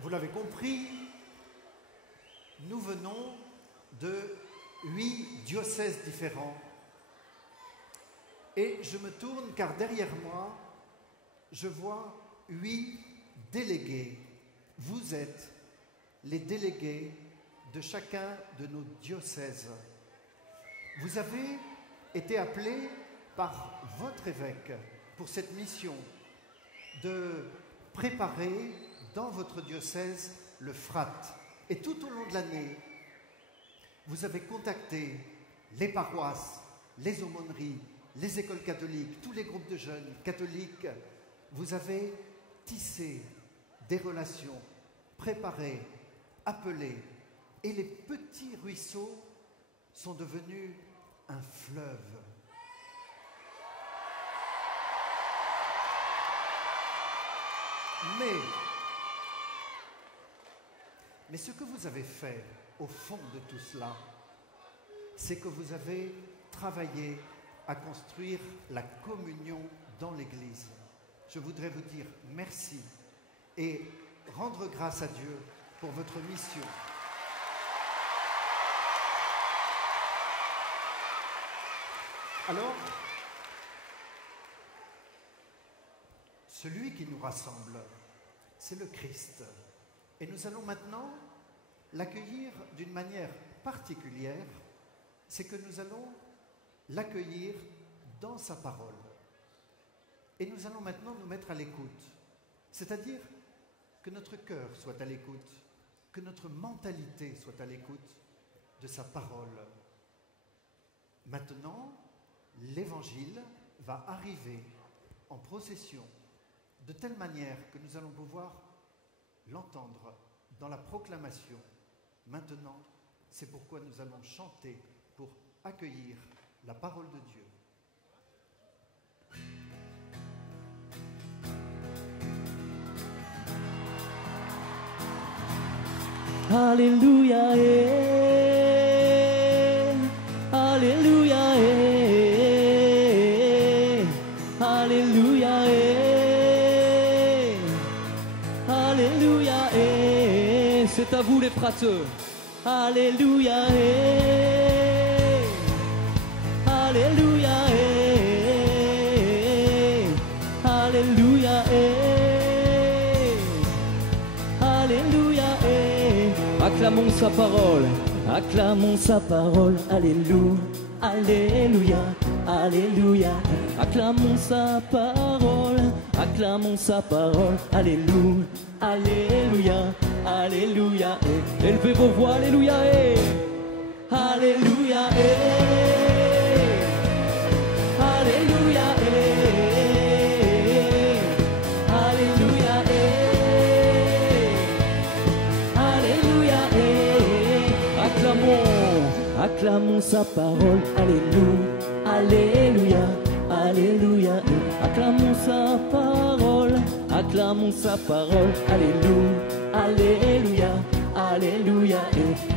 vous l'avez compris, nous venons de 8 diocèses différents. Et je me tourne car derrière moi, je vois 8 délégués. Vous êtes les délégués de chacun de nos diocèses. Vous avez été appelés par votre évêque pour cette mission de préparer dans votre diocèse le FRAT. Et tout au long de l'année, vous avez contacté les paroisses, les aumôneries, les écoles catholiques, tous les groupes de jeunes catholiques. Vous avez tissé des relations, préparé, appelé. Et les petits ruisseaux sont devenus un fleuve. Mais ce que vous avez fait au fond de tout cela, c'est que vous avez travaillé à construire la communion dans l'Église. Je voudrais vous dire merci et rendre grâce à Dieu pour votre mission. Alors, celui qui nous rassemble, c'est le Christ. Et nous allons maintenant l'accueillir d'une manière particulière, c'est que nous allons l'accueillir dans sa parole. Et nous allons maintenant nous mettre à l'écoute, c'est-à-dire que notre cœur soit à l'écoute, que notre mentalité soit à l'écoute de sa parole. Maintenant, l'Évangile va arriver en procession de telle manière que nous allons pouvoir l'entendre dans la proclamation. Maintenant, c'est pourquoi nous allons chanter pour accueillir la parole de Dieu. Alléluia, Alléluia, Alléluia, Alléluia, c'est à vous les prateux. Alléluia, Alléluia, Alléluia, Alléluia, acclamons sa parole, acclamons sa parole, Alléluia, Alléluia, Alléluia, acclamons sa parole, acclamons sa parole, Alléluia, Alléluia, Alléluia, élevez vos voix, Alléluia, Alléluia, Alléluia, Alléluia, Alléluia, acclamons sa parole, Alléluia, Alléluia, Alléluia, acclamons sa parole, acclamons sa parole, Alléluia, Alléluia, Alléluia,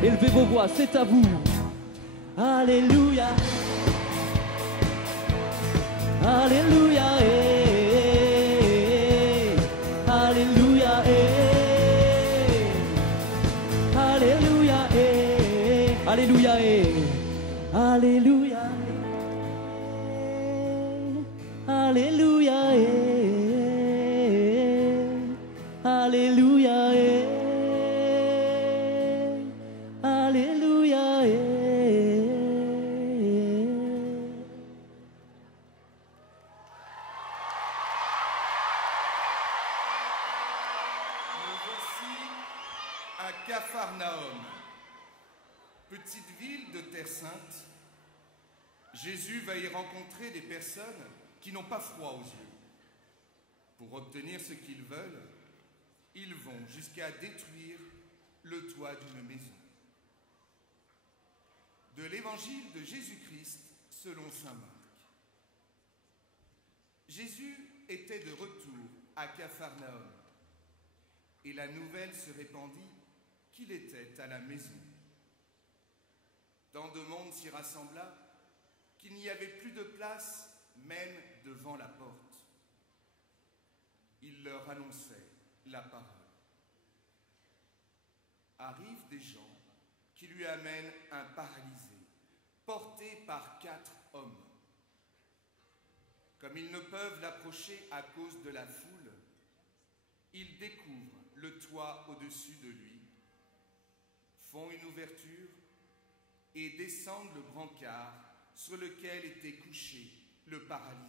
élevez vos voix, c'est à vous. Alléluia, Alléluia, Alléluia, Alléluia, Alléluia, Alléluia, Alléluia, Alléluia. Me voici à Capharnaüm, petite ville de Terre Sainte. Jésus va y rencontrer des personnes qui n'ont pas froid aux yeux. Pour obtenir ce qu'ils veulent, ils vont jusqu'à détruire le toit d'une maison. De l'évangile de Jésus-Christ selon saint Marc. Jésus était de retour à Capharnaüm et la nouvelle se répandit qu'il était à la maison. Tant de monde s'y rassembla qu'il n'y avait plus de place même devant la porte. Il leur annonçait la parole. Arrivent des gens qui lui amènent un paralysé, porté par 4 hommes. Comme ils ne peuvent l'approcher à cause de la foule, ils découvrent le toit au-dessus de lui, font une ouverture et descendent le brancard sur lequel était couché le paralysé.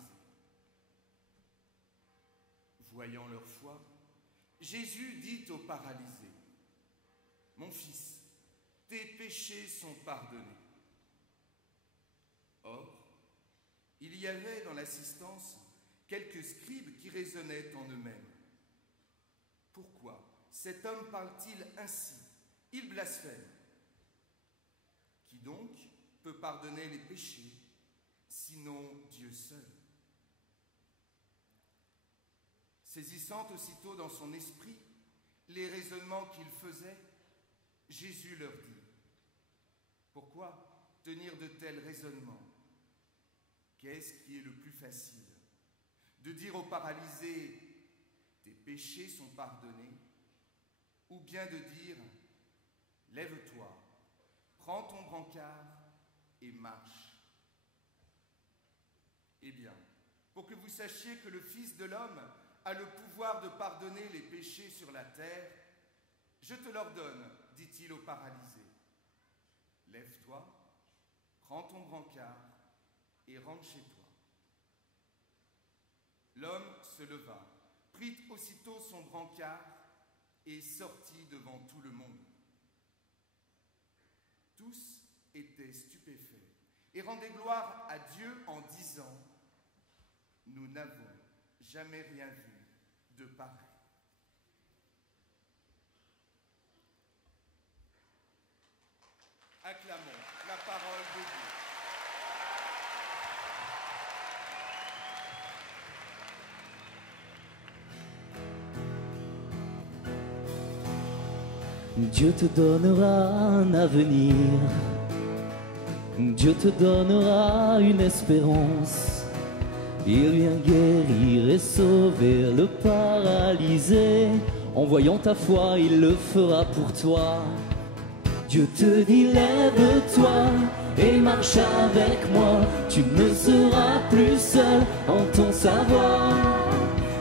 Voyant leur foi, Jésus dit au paralysé, « Mon fils, tes péchés sont pardonnés. » Or, il y avait dans l'assistance quelques scribes qui raisonnaient en eux-mêmes. Pourquoi cet homme parle-t-il ainsi? Il blasphème. Qui donc peut pardonner les péchés, sinon Dieu seul? Saisissant aussitôt dans son esprit les raisonnements qu'il faisait, Jésus leur dit, « Pourquoi tenir de tels raisonnements? Qu'est-ce qui est le plus facile? De dire au paralysé, tes péchés sont pardonnés, ou bien de dire, lève-toi, prends ton brancard et marche. Eh bien, pour que vous sachiez que le Fils de l'homme a le pouvoir de pardonner les péchés sur la terre, je te l'ordonne, dit-il au paralysé. Lève-toi, prends ton brancard et rentre chez toi. L'homme se leva, prit aussitôt son brancard et sortit devant tout le monde. Tous étaient stupéfaits et rendaient gloire à Dieu en disant, « Nous n'avons jamais rien vu de pareil. » Acclamons la parole de Dieu. Dieu te donnera un avenir, Dieu te donnera une espérance. Il vient guérir et sauver le paralysé. En voyant ta foi, il le fera pour toi. Dieu te dit lève-toi et marche avec moi. Tu ne seras plus seul en ton savoir.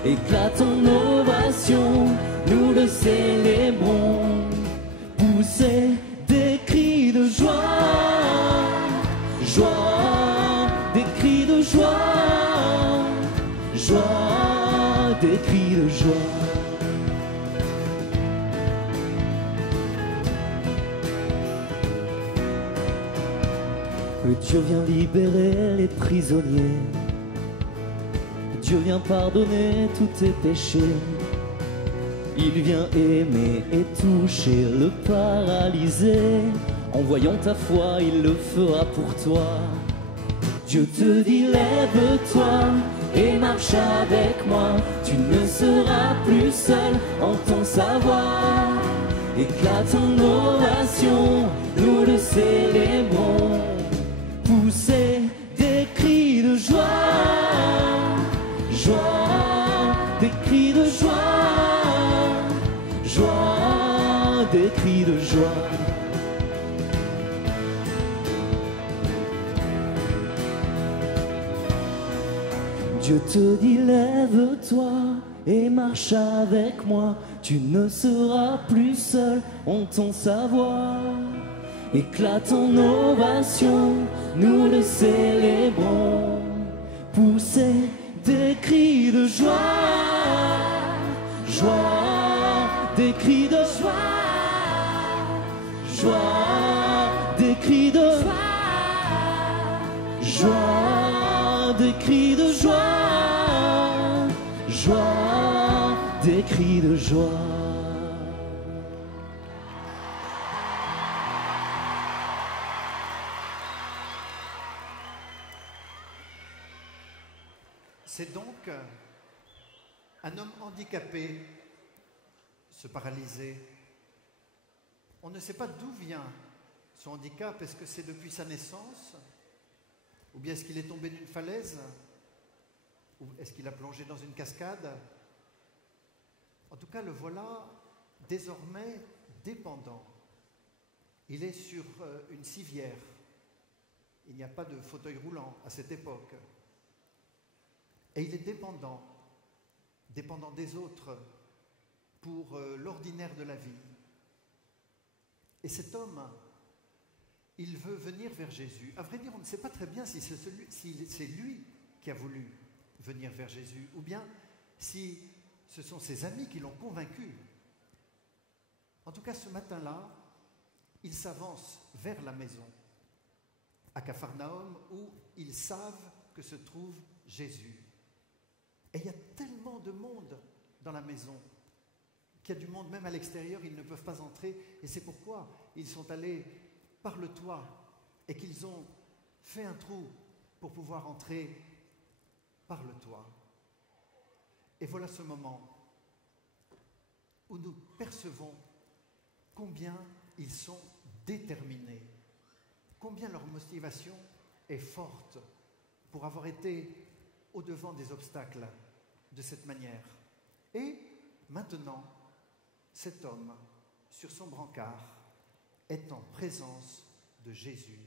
Éclate en ovation, nous le célébrons. Poussez des cris de joie, joie, des cris de joie, joie, des cris de joie. Dieu vient libérer les prisonniers, Dieu vient pardonner tous tes péchés. Il vient aimer et toucher le paralysé. En voyant ta foi, il le fera pour toi. Dieu te dit lève-toi et marche avec moi. Tu ne seras plus seul en ton savoir. Éclate en ovation, nous le célébrons. Poussez des cris de joie, joie, des cris de joie, joie, des cris de joie. Dieu te dit lève-toi et marche avec moi, tu ne seras plus seul, entends sa voix. Éclate en ovation, nous le célébrons, poussez des cris de joie, joie, des cris de joie, joie, des cris de joie, des cris de joie, joie, des cris de joie. C'est donc un homme handicapé, ce paralysé. On ne sait pas d'où vient son handicap. Est-ce que c'est depuis sa naissance? Ou bien est-ce qu'il est tombé d'une falaise? Ou est-ce qu'il a plongé dans une cascade? En tout cas, le voilà désormais dépendant. Il est sur une civière. Il n'y a pas de fauteuil roulant à cette époque. Et il est dépendant des autres pour l'ordinaire de la vie. Et cet homme, il veut venir vers Jésus. À vrai dire, on ne sait pas très bien si c'est lui qui a voulu venir vers Jésus, ou bien si ce sont ses amis qui l'ont convaincu. En tout cas, ce matin-là, il s'avance vers la maison, à Capharnaüm, où ils savent que se trouve Jésus. Et il y a tellement de monde dans la maison qu'il y a du monde même à l'extérieur, ils ne peuvent pas entrer. Et c'est pourquoi ils sont allés par le toit et qu'ils ont fait un trou pour pouvoir entrer par le toit. Et voilà ce moment où nous percevons combien ils sont déterminés, combien leur motivation est forte pour avoir été au-devant des obstacles de cette manière. Et maintenant, cet homme, sur son brancard, est en présence de Jésus.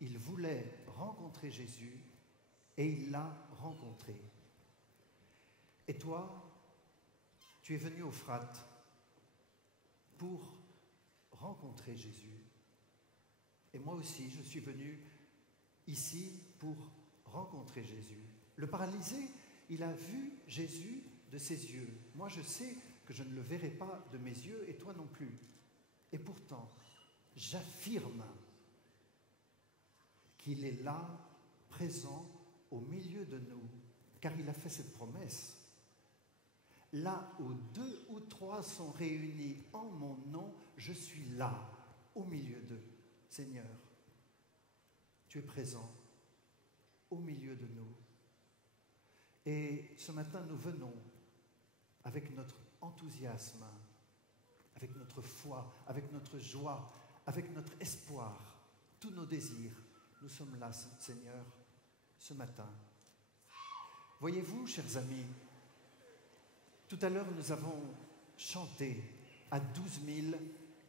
Il voulait rencontrer Jésus et il l'a rencontré. Et toi, tu es venu au Frat pour rencontrer Jésus. Et moi aussi, je suis venu ici pour rencontrer Jésus. Le paralysé, il a vu Jésus de ses yeux. Moi, je sais que je ne le verrai pas de mes yeux et toi non plus. Et pourtant, j'affirme qu'il est là, présent au milieu de nous, car il a fait cette promesse. Là où 2 ou 3 sont réunis en mon nom, je suis là, au milieu d'eux. Seigneur, tu es présent au milieu de nous. Et ce matin, nous venons avec notre enthousiasme, avec notre foi, avec notre joie, avec notre espoir, tous nos désirs. Nous sommes là, Seigneur, ce matin. Voyez-vous, chers amis, tout à l'heure, nous avons chanté à 12 000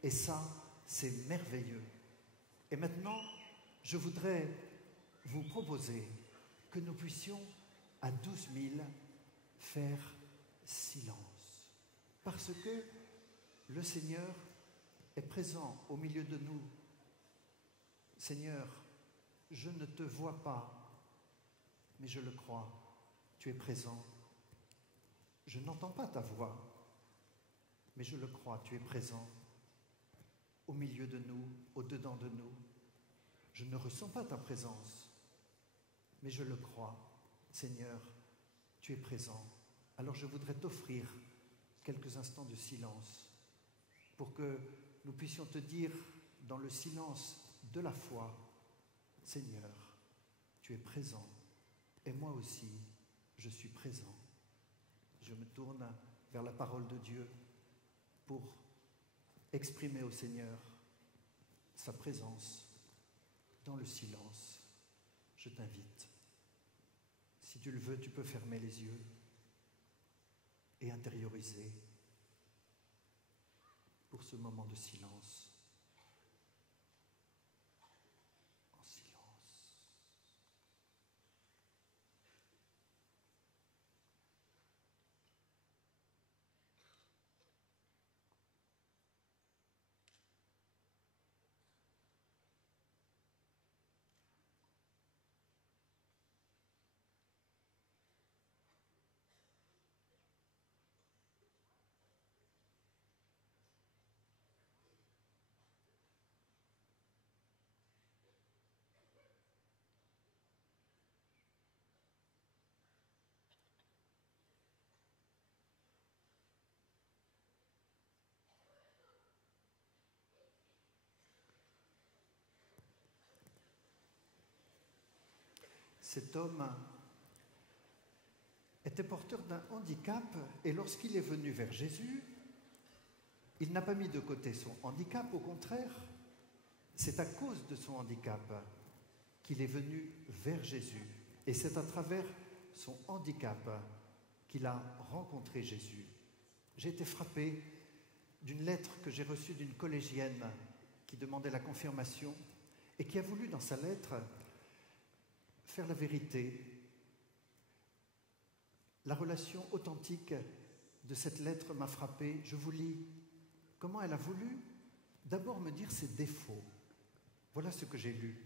et ça, c'est merveilleux. Et maintenant, je voudrais vous proposer que nous puissions à 12 000 faire silence. Parce que le Seigneur est présent au milieu de nous. Seigneur, je ne te vois pas, mais je le crois. Tu es présent. Je n'entends pas ta voix, mais je le crois. Tu es présent au milieu de nous, au-dedans de nous. Je ne ressens pas ta présence, mais je le crois. Seigneur, tu es présent. Alors je voudrais t'offrir quelques instants de silence pour que nous puissions te dire dans le silence de la foi, Seigneur, tu es présent et moi aussi, je suis présent. Je me tourne vers la parole de Dieu pour exprimer au Seigneur sa présence dans le silence. Je t'invite. Si tu le veux, tu peux fermer les yeux et intérioriser pour ce moment de silence. En silence. cet homme était porteur d'un handicap et lorsqu'il est venu vers Jésus, il n'a pas mis de côté son handicap, au contraire, c'est à cause de son handicap qu'il est venu vers Jésus. Et c'est à travers son handicap qu'il a rencontré Jésus. J'ai été frappé d'une lettre que j'ai reçue d'une collégienne qui demandait la confirmation et qui a voulu dans sa lettre faire la vérité. La relation authentique de cette lettre m'a frappé. Je vous lis comment elle a voulu d'abord me dire ses défauts. Voilà ce que j'ai lu.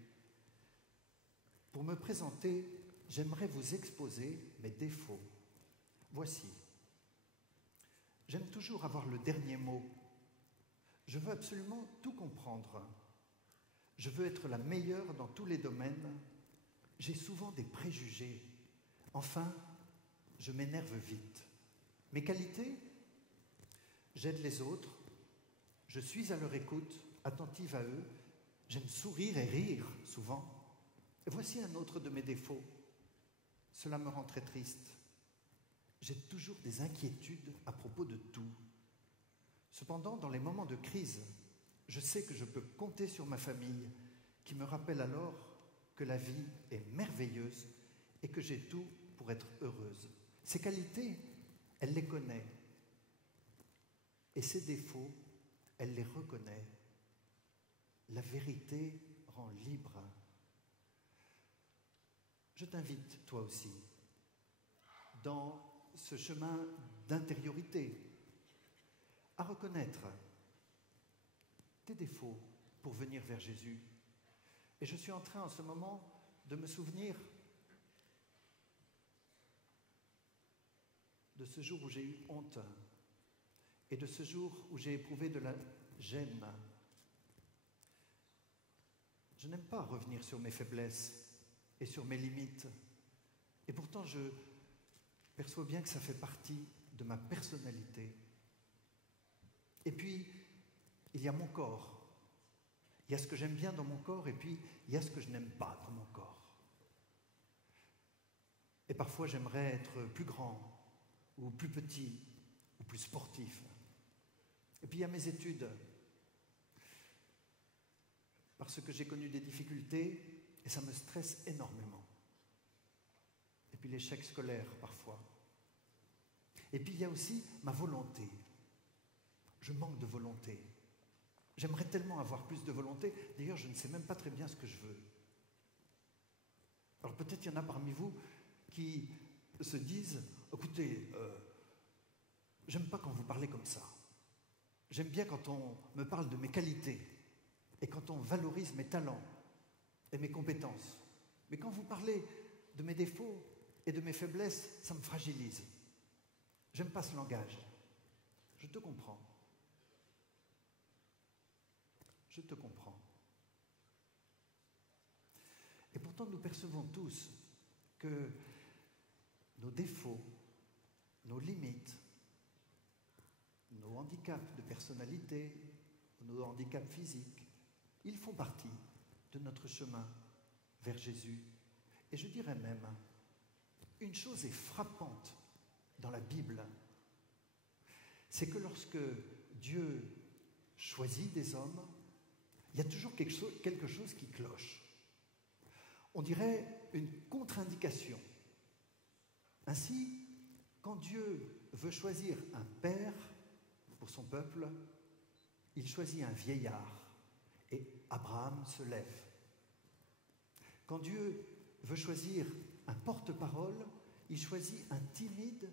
Pour me présenter, j'aimerais vous exposer mes défauts. Voici. J'aime toujours avoir le dernier mot. Je veux absolument tout comprendre. Je veux être la meilleure dans tous les domaines. J'ai souvent des préjugés. Enfin, je m'énerve vite. Mes qualités? J'aide les autres. Je suis à leur écoute, attentive à eux. J'aime sourire et rire, souvent. Et voici un autre de mes défauts. Cela me rend très triste. J'ai toujours des inquiétudes à propos de tout. Cependant, dans les moments de crise, je sais que je peux compter sur ma famille, qui me rappelle alors que la vie est merveilleuse et que j'ai tout pour être heureuse. Ces qualités, elle les connaît. Et ces défauts, elle les reconnaît. La vérité rend libre. Je t'invite, toi aussi, dans ce chemin d'intériorité, à reconnaître tes défauts pour venir vers Jésus. Et je suis en train en ce moment de me souvenir de ce jour où j'ai eu honte et de ce jour où j'ai éprouvé de la gêne. Je n'aime pas revenir sur mes faiblesses et sur mes limites. Et pourtant, je perçois bien que ça fait partie de ma personnalité. Et puis, il y a mon corps. Il y a ce que j'aime bien dans mon corps et puis il y a ce que je n'aime pas dans mon corps. Et parfois, j'aimerais être plus grand ou plus petit ou plus sportif. Et puis, il y a mes études. Parce que j'ai connu des difficultés et ça me stresse énormément. Et puis l'échec scolaire, parfois. Et puis il y a aussi ma volonté. Je manque de volonté. J'aimerais tellement avoir plus de volonté. D'ailleurs, je ne sais même pas très bien ce que je veux. Alors peut-être il y en a parmi vous qui se disent « Écoutez, j'aime pas quand vous parlez comme ça. J'aime bien quand on me parle de mes qualités et quand on valorise mes talents et mes compétences. Mais quand vous parlez de mes défauts et de mes faiblesses, ça me fragilise. J'aime pas ce langage. Je te comprends. Je te comprends. Et pourtant, nous percevons tous que nos défauts, nos limites, nos handicaps de personnalité, nos handicaps physiques, ils font partie de notre chemin vers Jésus. Et je dirais même, une chose est frappante dans la Bible, c'est que lorsque Dieu choisit des hommes, il y a toujours quelque chose qui cloche. On dirait une contre-indication. Ainsi, quand Dieu veut choisir un père pour son peuple, il choisit un vieillard et Abraham se lève. Quand Dieu veut choisir un porte-parole, il choisit un timide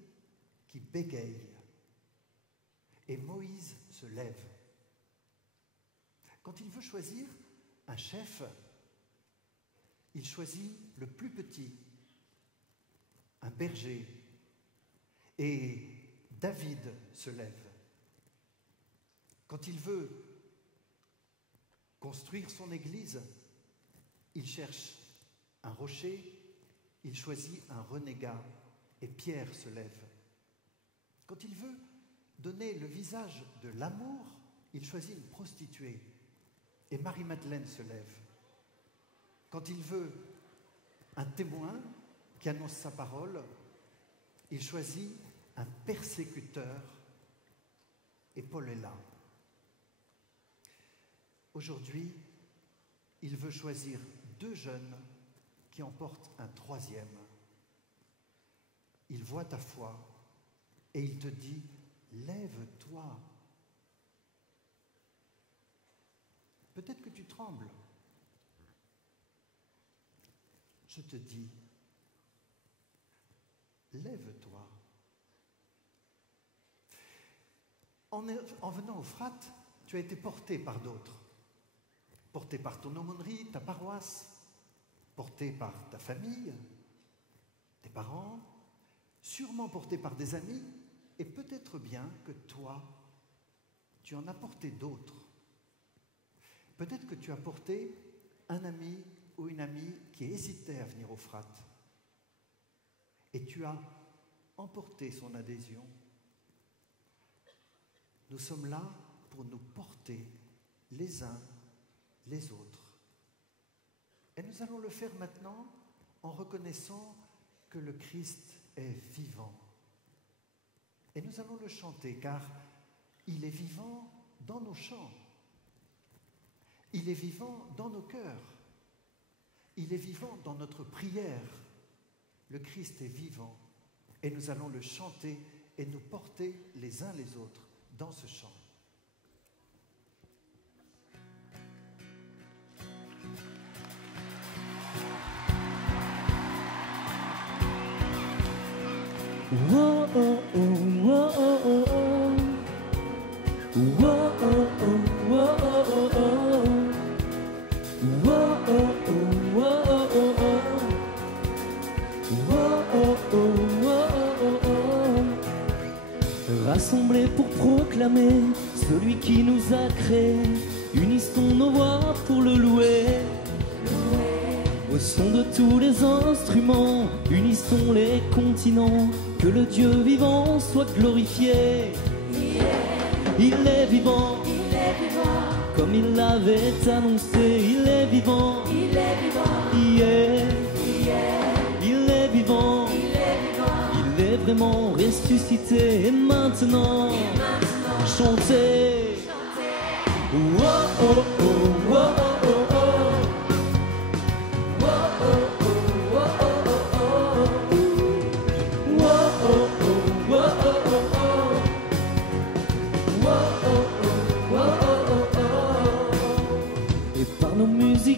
qui bégaye. Et Moïse se lève. Quand il veut choisir un chef, il choisit le plus petit, un berger. Et David se lève. Quand il veut construire son église, il cherche un rocher, il choisit un renégat, et Pierre se lève. Quand il veut donner le visage de l'amour, il choisit une prostituée, et Marie-Madeleine se lève. Quand il veut un témoin, qui annonce sa parole, il choisit un persécuteur et Paul est là. Aujourd'hui, il veut choisir 2 jeunes qui en portent un 3e. Il voit ta foi et il te dit « Lève-toi ». Peut-être que tu trembles. Je te dis « Lève-toi ». En venant au Frat, tu as été porté par d'autres. Porté par ton aumônerie, ta paroisse, porté par ta famille, tes parents, sûrement porté par des amis, et peut-être bien que toi, tu en as porté d'autres. Peut-être que tu as porté un ami ou une amie qui hésitait à venir au Frat, et tu as emporté son adhésion. Nous sommes là pour nous porter les uns les autres. Et nous allons le faire maintenant en reconnaissant que le Christ est vivant. Et nous allons le chanter car il est vivant dans nos chants. Il est vivant dans nos cœurs. Il est vivant dans notre prière. Le Christ est vivant et nous allons le chanter et nous porter les uns les autres dans ce chant. Whoa, oh, oh, whoa, oh, oh, oh. Whoa, oh, oh, whoa, oh, oh, oh. Whoa, oh, oh, whoa, oh, oh, oh. Whoa, oh, oh, whoa, oh, oh, oh. Rassemblés pour proclamer celui qui nous a créés, unissons nos voix pour le louer. Au son de tous les instruments, unissons les continents, que le Dieu vivant soit glorifié. Il est vivant, comme il l'avait annoncé. Il est vivant, il est vivant, il est vraiment ressuscité. Et maintenant, chantez. Oh, oh, oh, oh, oh, oh.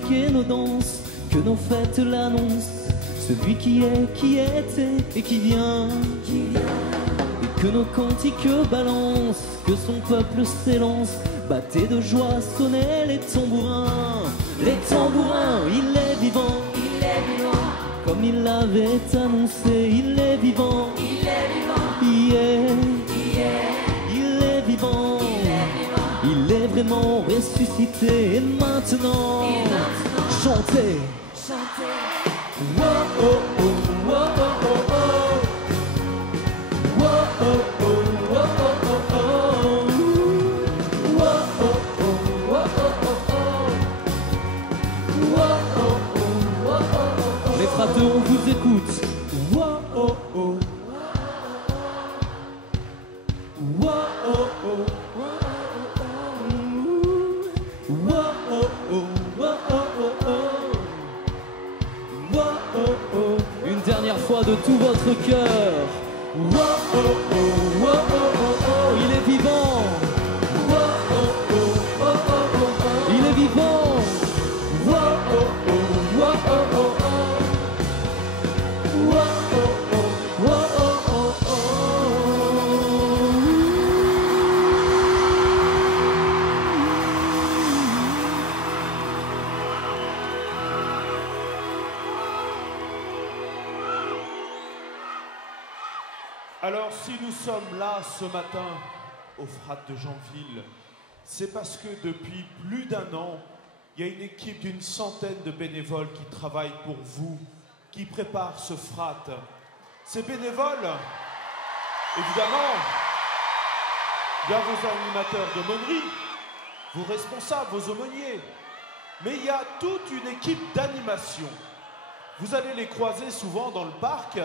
Et nos danses, que nos fêtes l'annoncent, celui qui est, qui était et qui vient. Et que nos cantiques balancent, que son peuple s'élance, battez de joie, sonnez les tambourins. Les tambourins, il est vivant, comme il l'avait annoncé. Il est vivant, il est vivant, il est vraiment ressuscité. Et maintenant, chantez. Wow, oh, oh, wow, oh, oh, oh. Wow, oh, oh, wow, oh, oh, oh. Wow, oh, oh, wow, oh, oh. Wow, oh, oh, wow, oh, oh. Les frateux, on vous écoute. Wow, oh, oh. Wow, oh, oh. Une dernière fois de tout votre cœur. Wow, oh, oh, wow, oh, oh, oh. Il est vivant. Wow, oh, oh, oh, oh, oh, oh. Il est vivant. Wow, oh, oh, wow, oh, oh, oh. Wow, oh, oh, wow, oh, oh, oh. Alors, si nous sommes là ce matin au Frat de Janville, c'est parce que depuis plus d'1 an, il y a une équipe d'une centaine de bénévoles qui travaillent pour vous, qui préparent ce Frat. Ces bénévoles, évidemment, il y a vos animateurs d'aumônerie, vos responsables, vos aumôniers, mais il y a toute une équipe d'animation Vous allez les croiser souvent dans le parc.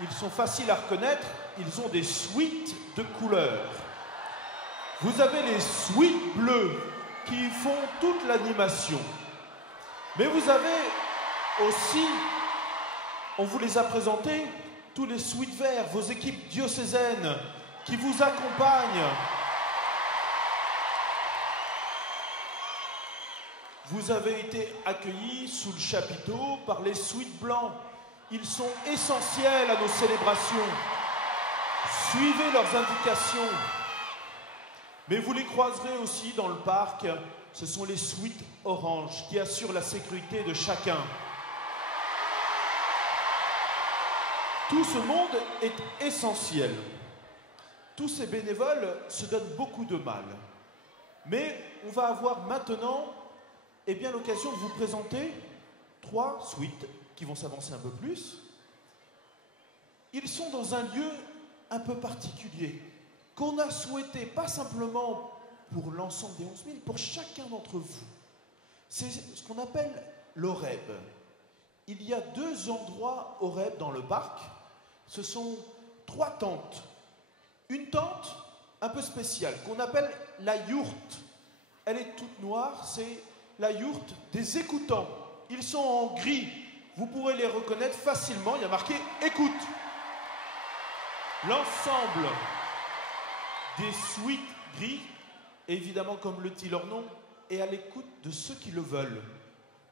Ils sont faciles à reconnaître. Ils ont des sweats de couleurs. Vous avez les sweats bleus qui font toute l'animation. Mais vous avez aussi, on vous les a présentés, tous les sweats verts, vos équipes diocésaines qui vous accompagnent. Vous avez été accueillis sous le chapiteau par les sweats blancs. Ils sont essentiels à nos célébrations. Suivez leurs indications. Mais vous les croiserez aussi dans le parc. Ce sont les sweats oranges qui assurent la sécurité de chacun. Tout ce monde est essentiel. Tous ces bénévoles se donnent beaucoup de mal. Mais on va avoir maintenant l'occasion de vous présenter 3 sweats qui vont s'avancer un peu plus. Ils sont dans un lieu un peu particulier qu'on a souhaité, pas simplement pour l'ensemble des 11 000, pour chacun d'entre vous. C'est ce qu'on appelle l'Horeb. Il y a 2 endroits Horeb dans le parc. Ce sont 3 tentes. Une tente un peu spéciale qu'on appelle la yourte. Elle est toute noire, c'est la yourte des écoutants. Ils sont en gris. Vous pourrez les reconnaître facilement. Il y a marqué « Écoute ». L'ensemble des sweats gris, évidemment comme le dit leur nom, est à l'écoute de ceux qui le veulent.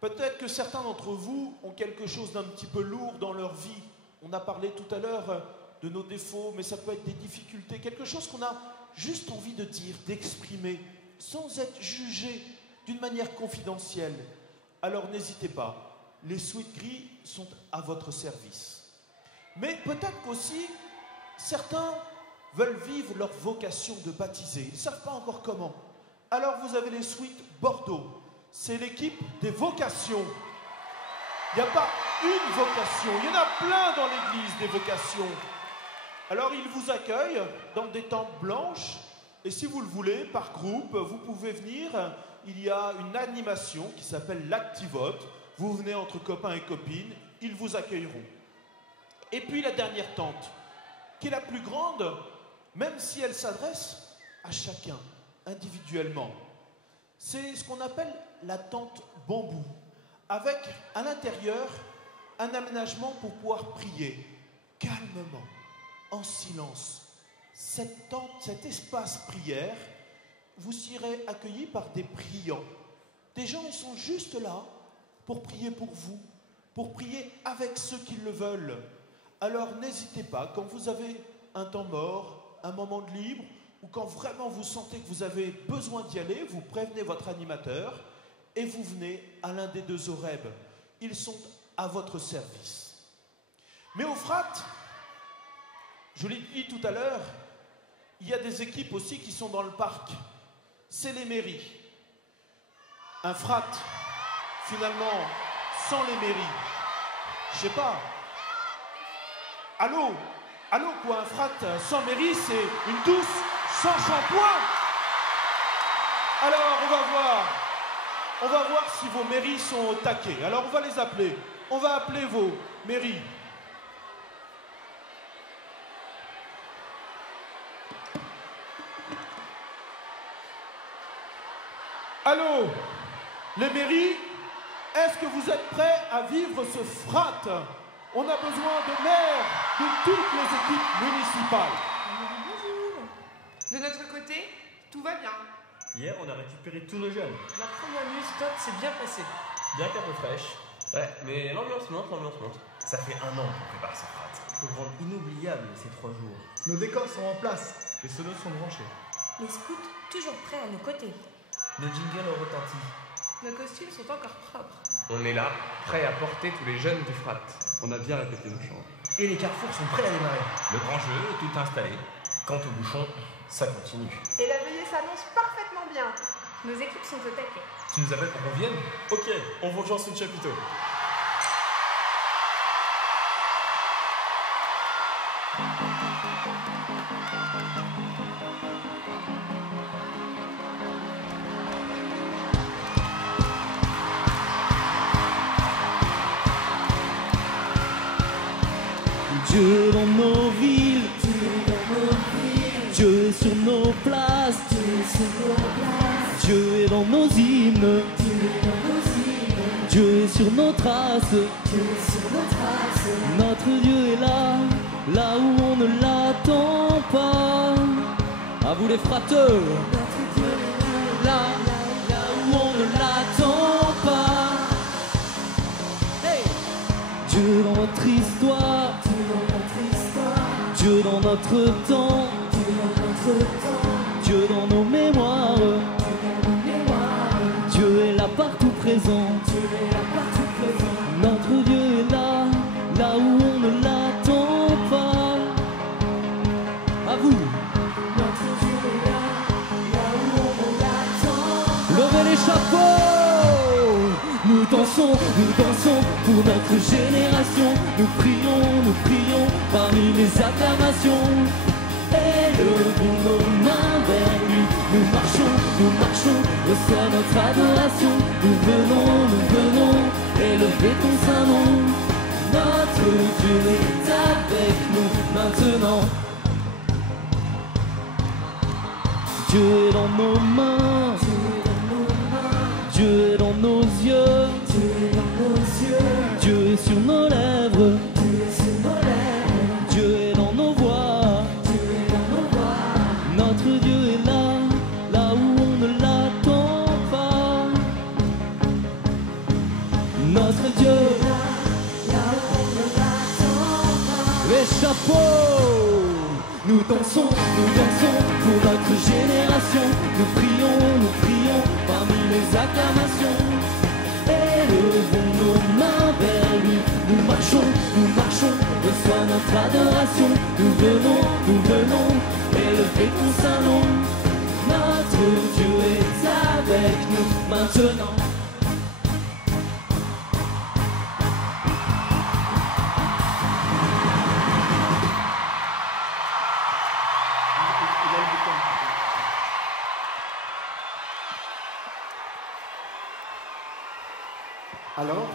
Peut-être que certains d'entre vous ont quelque chose d'un petit peu lourd dans leur vie. On a parlé tout à l'heure de nos défauts, mais ça peut être des difficultés, quelque chose qu'on a juste envie de dire, d'exprimer, sans être jugé, d'une manière confidentielle. Alors n'hésitez pas, les sweats gris sont à votre service. Mais peut-être qu'aussi, certains veulent vivre leur vocation de baptiser. Ils ne savent pas encore comment. Alors vous avez les sweats Bordeaux. C'est l'équipe des vocations. Il n'y a pas une vocation, il y en a plein dans l'église des vocations. Alors ils vous accueillent dans des tentes blanches. Et si vous le voulez, par groupe, vous pouvez venir. Il y a une animation qui s'appelle l'Activote. Vous venez entre copains et copines, ils vous accueilleront. Et puis la dernière tente, qui est la plus grande, même si elle s'adresse à chacun, individuellement. C'est ce qu'on appelle la tente bambou, avec à l'intérieur un aménagement pour pouvoir prier, calmement, en silence. Cette tente, cet espace prière, vous serez accueillis par des priants. Des gens, ils sont juste là pour prier pour vous, pour prier avec ceux qui le veulent. Alors n'hésitez pas, quand vous avez un temps mort, un moment de libre, ou quand vraiment vous sentez que vous avez besoin d'y aller, vous prévenez votre animateur et vous venez à l'un des 2 Horeb. Ils sont à votre service. Mais au Frat, je l'ai dit tout à l'heure, il y a des équipes aussi qui sont dans le parc. C'est les mairies. Un Frat, finalement, sans les mairies, je sais pas. Allô quoi, un Frat sans mairie, c'est une douce sans shampoing. Alors, on va voir si vos mairies sont au taquet. Alors, on va les appeler. On va appeler vos mairies. Allô, les mairies, est-ce que vous êtes prêts à vivre ce Frat? On a besoin de maires de toutes les équipes municipales. Bonjour. De notre côté, tout va bien. Hier, on a récupéré tous nos jeunes. La première nuit stop s'est bien passée. Bien qu'un peu fraîche. Ouais, mais l'ambiance monte. Ça fait 1 an qu'on prépare ce Frat. Pour rendre inoubliable ces 3 jours. Nos décors sont en place. Les sonos sont branchés. Les scouts toujours prêts à nos côtés. Nos jingles ont retenti. Nos costumes sont encore propres. On est là, prêts à porter tous les jeunes du Frat. On a bien répété nos chants. Et les carrefours sont prêts à démarrer. Le grand jeu est tout installé. Quant au bouchon, ça continue. Et la veillée s'annonce parfaitement bien. Nos équipes sont au taquet. Tu nous appelles pour qu'on vienne? Ok, on vous rejoint sous le chapiteau. Dieu est dans nos villes, Dieu est sur nos places, Dieu est dans nos hymnes, Dieu est sur nos traces. Notre Dieu est là, là où on ne l'attend pas. À vous les frateux. Là où on ne l'attend pas. Hey. Dieu dans notre histoire, Dieu dans notre temps, Dieu dans nos mémoires, Dieu est là partout présent. Notre Dieu est là, là où on ne l'attend pas. À vous. Notre Dieu est là, là où on ne l'attend. Levez les chapeaux. Nous dansons pour notre génération. Nous prions parmi les acclamations. Élevons nos mains vers lui. Nous marchons, reçois notre adoration. Nous venons, élever ton saint nom. Notre Dieu est avec nous maintenant. Dieu est dans nos mains, Dieu est dans nos yeux, Dieu est sur nos lèvres, Dieu est dans nos voix. Notre Dieu est là, là où on ne l'attend pas. Notre Dieu est là où on ne l'attend pas. Les chapeaux. Nous dansons pour notre génération. Nous prions parmi les acclamations. Élevons nos mains vers lui. Nous marchons, reçois notre adoration. Nous venons, élever ton saint nom. Notre Dieu est avec nous maintenant. Alors,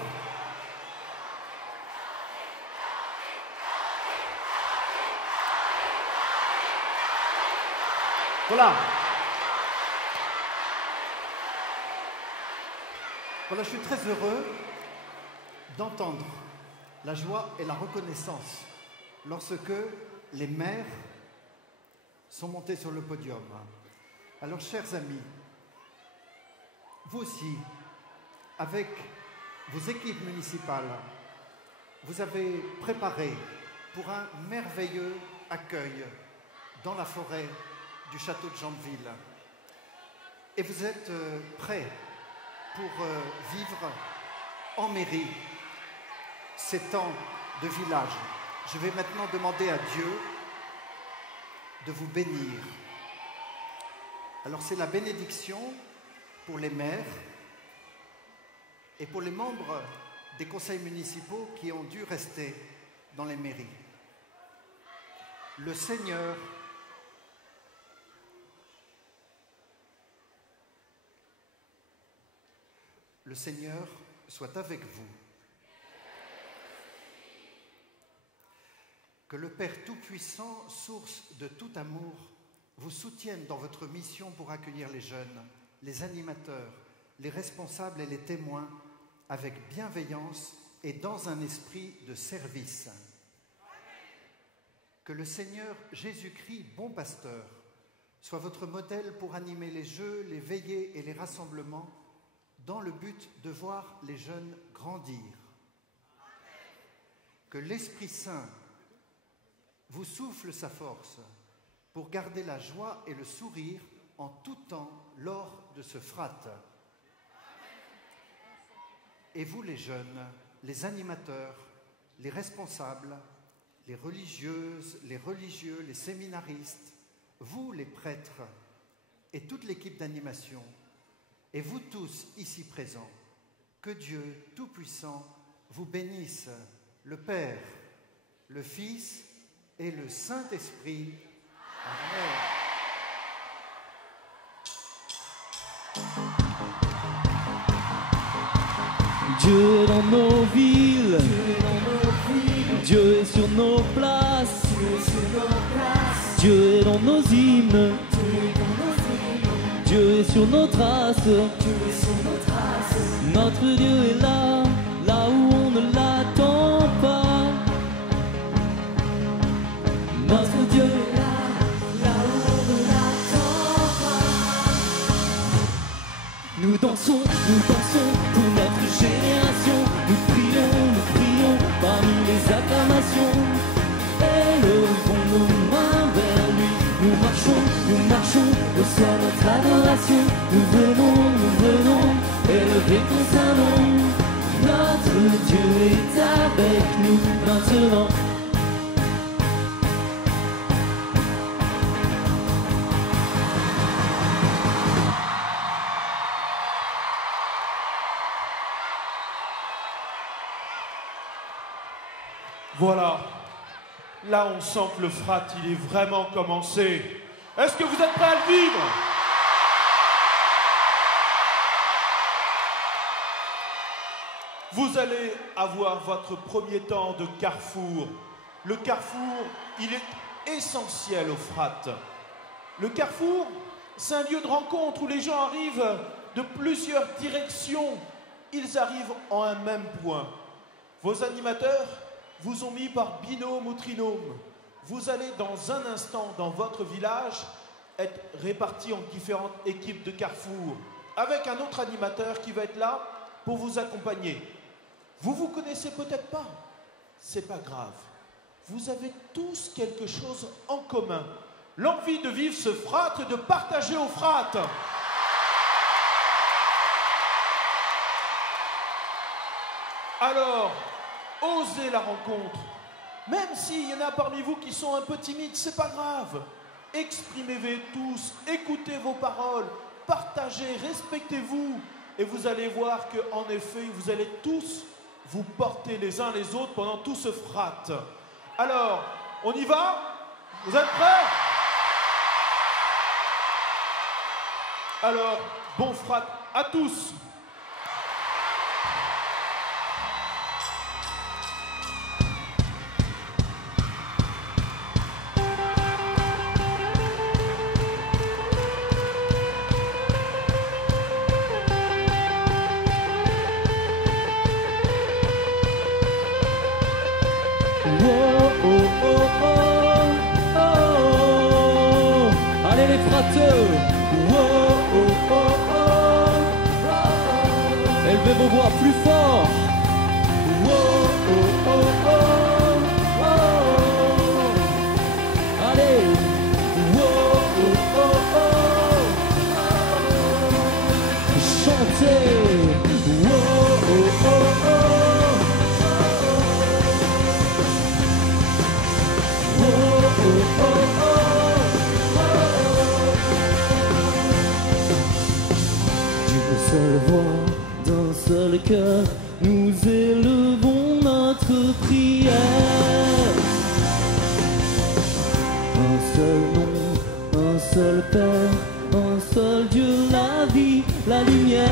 voilà. Voilà, je suis très heureux d'entendre la joie et la reconnaissance lorsque les maires sont montés sur le podium. Alors, chers amis, vous aussi, avec vos équipes municipales, vous avez préparé pour un merveilleux accueil dans la forêt du château de Jambeville. Et vous êtes prêts pour vivre en mairie ces temps de village. Je vais maintenant demander à Dieu de vous bénir. Alors c'est la bénédiction pour les maires et pour les membres des conseils municipaux qui ont dû rester dans les mairies. Le Seigneur soit avec vous. Que le Père Tout-Puissant, source de tout amour, vous soutienne dans votre mission pour accueillir les jeunes, les animateurs, les responsables et les témoins avec bienveillance et dans un esprit de service. Que le Seigneur Jésus-Christ, bon pasteur, soit votre modèle pour animer les jeux, les veillées et les rassemblements dans le but de voir les jeunes grandir. Que l'Esprit Saint vous souffle sa force pour garder la joie et le sourire en tout temps lors de ce frat. Et vous les jeunes, les animateurs, les responsables, les religieuses, les religieux, les séminaristes, vous les prêtres et toute l'équipe d'animation, et vous tous ici présents, que Dieu Tout-Puissant vous bénisse, le Père, le Fils et le Saint-Esprit. Amen. Dieu est dans nos villes, Dieu est sur nos places. Dieu est dans nos hymnes. Dieu est sur nos traces. Notre Dieu est là, là où on ne l'attend pas. Notre Dieu est là, là où on ne l'attend pas. Nous dansons pour notre génération. Nous prions parmi les acclamations. Élevons nos mains vers lui. Nous marchons, reçois notre adoration. Nous venons, élever ton saint nom. Notre Dieu est avec nous maintenant. Voilà. Là, on sent que le frat, il est vraiment commencé. Est-ce que vous êtes prêts à le vivre? Vous allez avoir votre premier temps de carrefour. Le carrefour, il est essentiel au frat. Le carrefour, c'est un lieu de rencontre où les gens arrivent de plusieurs directions. Ils arrivent en un même point. Vos animateurs vous ont mis par binôme ou trinôme. Vous allez dans un instant dans votre village être répartis en différentes équipes de carrefour avec un autre animateur qui va être là pour vous accompagner. Vous connaissez peut-être pas, c'est pas grave. Vous avez tous quelque chose en commun. L'envie de vivre ce frat et de partager au frat. Alors, osez la rencontre. Même s'il y en a parmi vous qui sont un peu timides, c'est pas grave. Exprimez-vous tous, écoutez vos paroles, partagez, respectez-vous. Et vous allez voir qu'en effet, vous allez tous vous porter les uns les autres pendant tout ce frat. Alors, on y va? Vous êtes prêts? Alors, bon frat à tous. Allez les frateux, élevez vos voix plus fort. Allez, chantez. Seule voix, d'un seul cœur, nous élevons notre prière. Un seul nom, un seul Père, un seul Dieu, la vie, la lumière.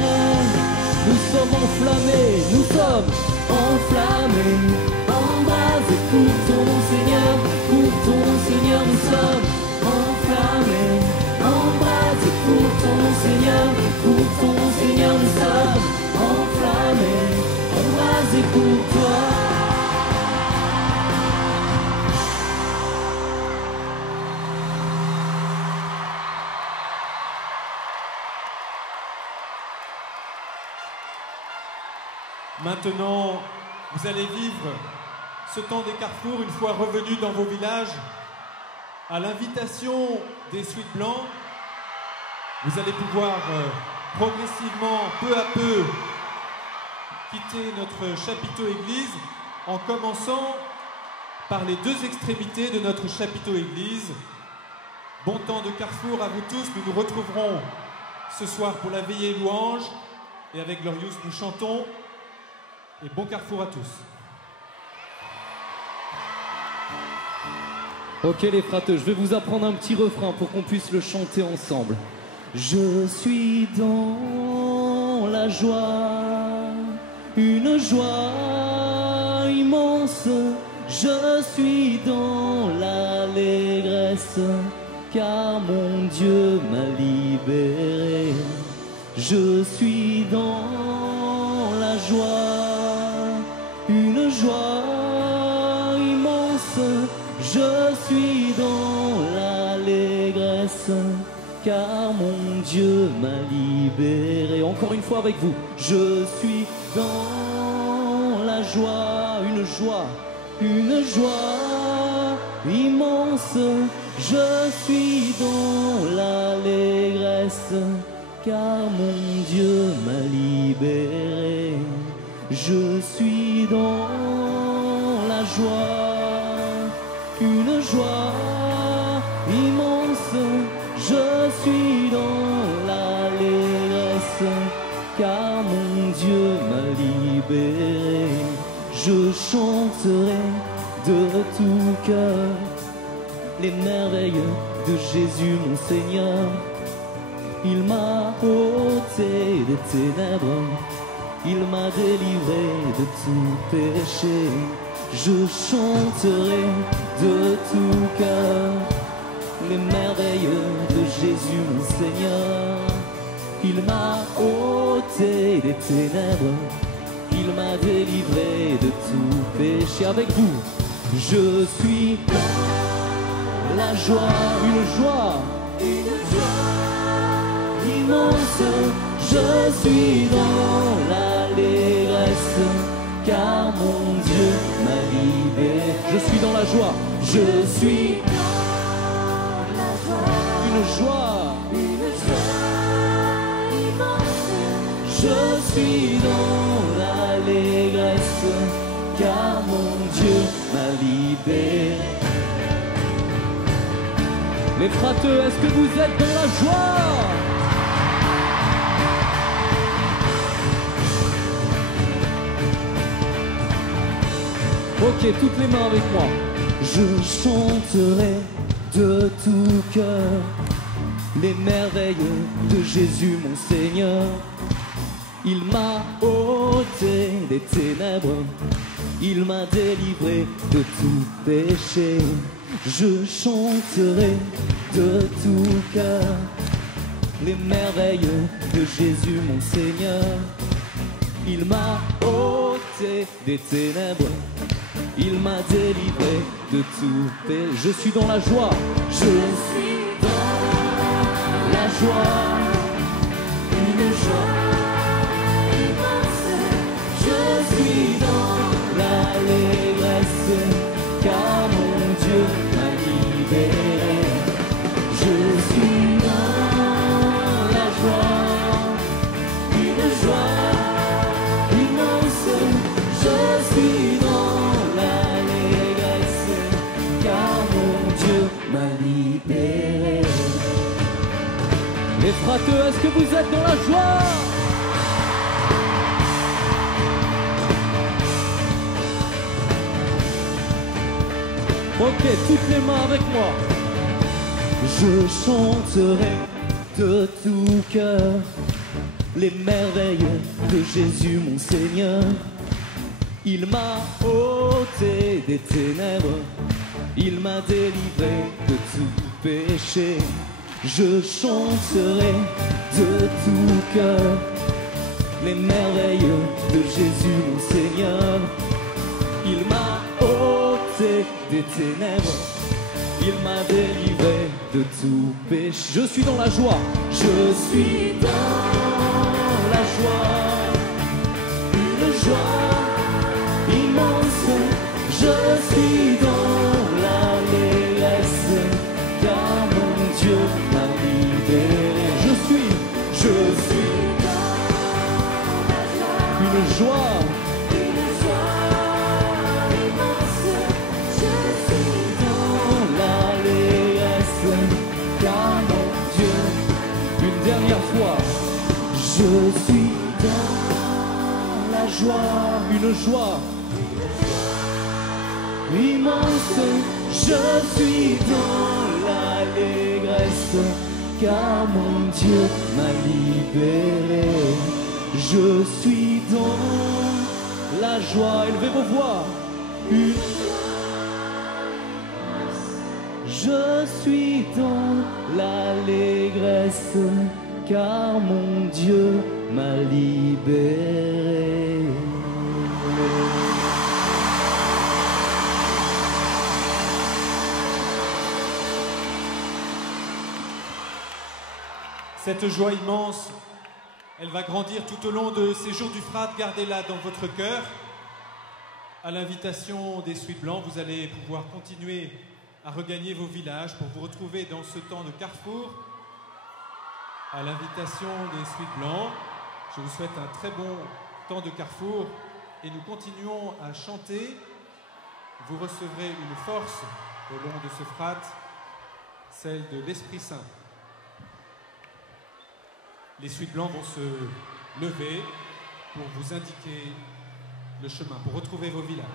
Nous sommes enflammés, embrasés pour ton nom, Seigneur, nous sommes enflammés, embrasés pour ton nom, Seigneur, nous sommes enflammés, embrasés pour toi. Maintenant, vous allez vivre ce temps des carrefours une fois revenus dans vos villages. À l'invitation des Sweet Blancs, vous allez pouvoir progressivement, peu à peu, quitter notre chapiteau église en commençant par les deux extrémités de notre chapiteau église. Bon temps de carrefour à vous tous. Nous nous retrouverons ce soir pour la veillée louange et avec Glorious nous chantons. Et bon carrefour à tous. Ok les frateux, je vais vous apprendre un petit refrain pour qu'on puisse le chanter ensemble. Je suis dans la joie, une joie immense. je suis dans l'allégresse, car mon Dieu m'a libéré. Je suis dans la joie, une joie immense. Je suis dans l'allégresse, car mon Dieu m'a libéré. Encore une fois avec vous. Je suis dans la joie, une joie immense. Je suis dans l'allégresse, car mon Dieu m'a libéré. Je suis dans la joie, une joie immense. Je suis dans l'allégresse, car mon Dieu m'a libéré. Je chanterai de tout cœur les merveilles de Jésus mon Seigneur. Il m'a ôté des ténèbres, il m'a délivré de tout péché. Je chanterai de tout cœur les merveilles de Jésus mon Seigneur. Il m'a ôté des ténèbres, il m'a délivré de tout péché. Avec vous, je suis dans la joie, une joie immense. Je suis dans l'allégresse, car mon Dieu m'a libéré. Je suis dans la joie, je suis dans la joie, une joie immense. Je suis dans l'allégresse, car mon Dieu m'a libéré. Les frateux, est-ce que vous êtes dans la joie? Ok, toutes les mains avec moi. Je chanterai de tout cœur les merveilles de Jésus mon Seigneur. Il m'a ôté des ténèbres, il m'a délivré de tout péché. Je chanterai de tout cœur les merveilles de Jésus mon Seigneur. Il m'a ôté des ténèbres, il m'a délivré de tout péché. Je suis dans la joie, je suis dans la joie, une joie immense. Je suis dans l'allégresse, car mon Dieu m'a libéré. Je suis dans la joie, une joie immense. Je suis dans l'allégresse, car mon Dieu m'a libéré. Les frateux, est-ce que vous êtes dans la joie? Ok, toutes les mains avec moi. Je chanterai de tout cœur les merveilles de Jésus mon Seigneur. Il m'a ôté des ténèbres, il m'a délivré de tout péché. Je chanterai de tout cœur les merveilles de Jésus mon Seigneur. Il m'a ôté des ténèbres, il m'a délivré de tout péché. Je suis dans la joie, je suis dans la joie, une joie immense. Je suis dans l'allégresse, car mon Dieu m'a libéré. Je suis dans une joie immense. Je suis dans l'allégresse, car mon Dieu. Une dernière fois, je suis dans la joie, une joie immense. Je suis dans l'allégresse, car mon Dieu m'a libéré. Je suis dans la joie. Élevez vos voix. Une Je suis dans l'allégresse, car mon Dieu m'a libéré. Cette joie immense, elle va grandir tout au long de ces jours du Frat. Gardez-la dans votre cœur. À l'invitation des Sweet Blancs, vous allez pouvoir continuer à regagner vos villages pour vous retrouver dans ce temps de carrefour. À l'invitation des Sweet Blancs, je vous souhaite un très bon temps de carrefour et nous continuons à chanter. Vous recevrez une force au long de ce Frat, celle de l'Esprit Saint. Les Sweet Blancs vont se lever pour vous indiquer le chemin, pour retrouver vos villages.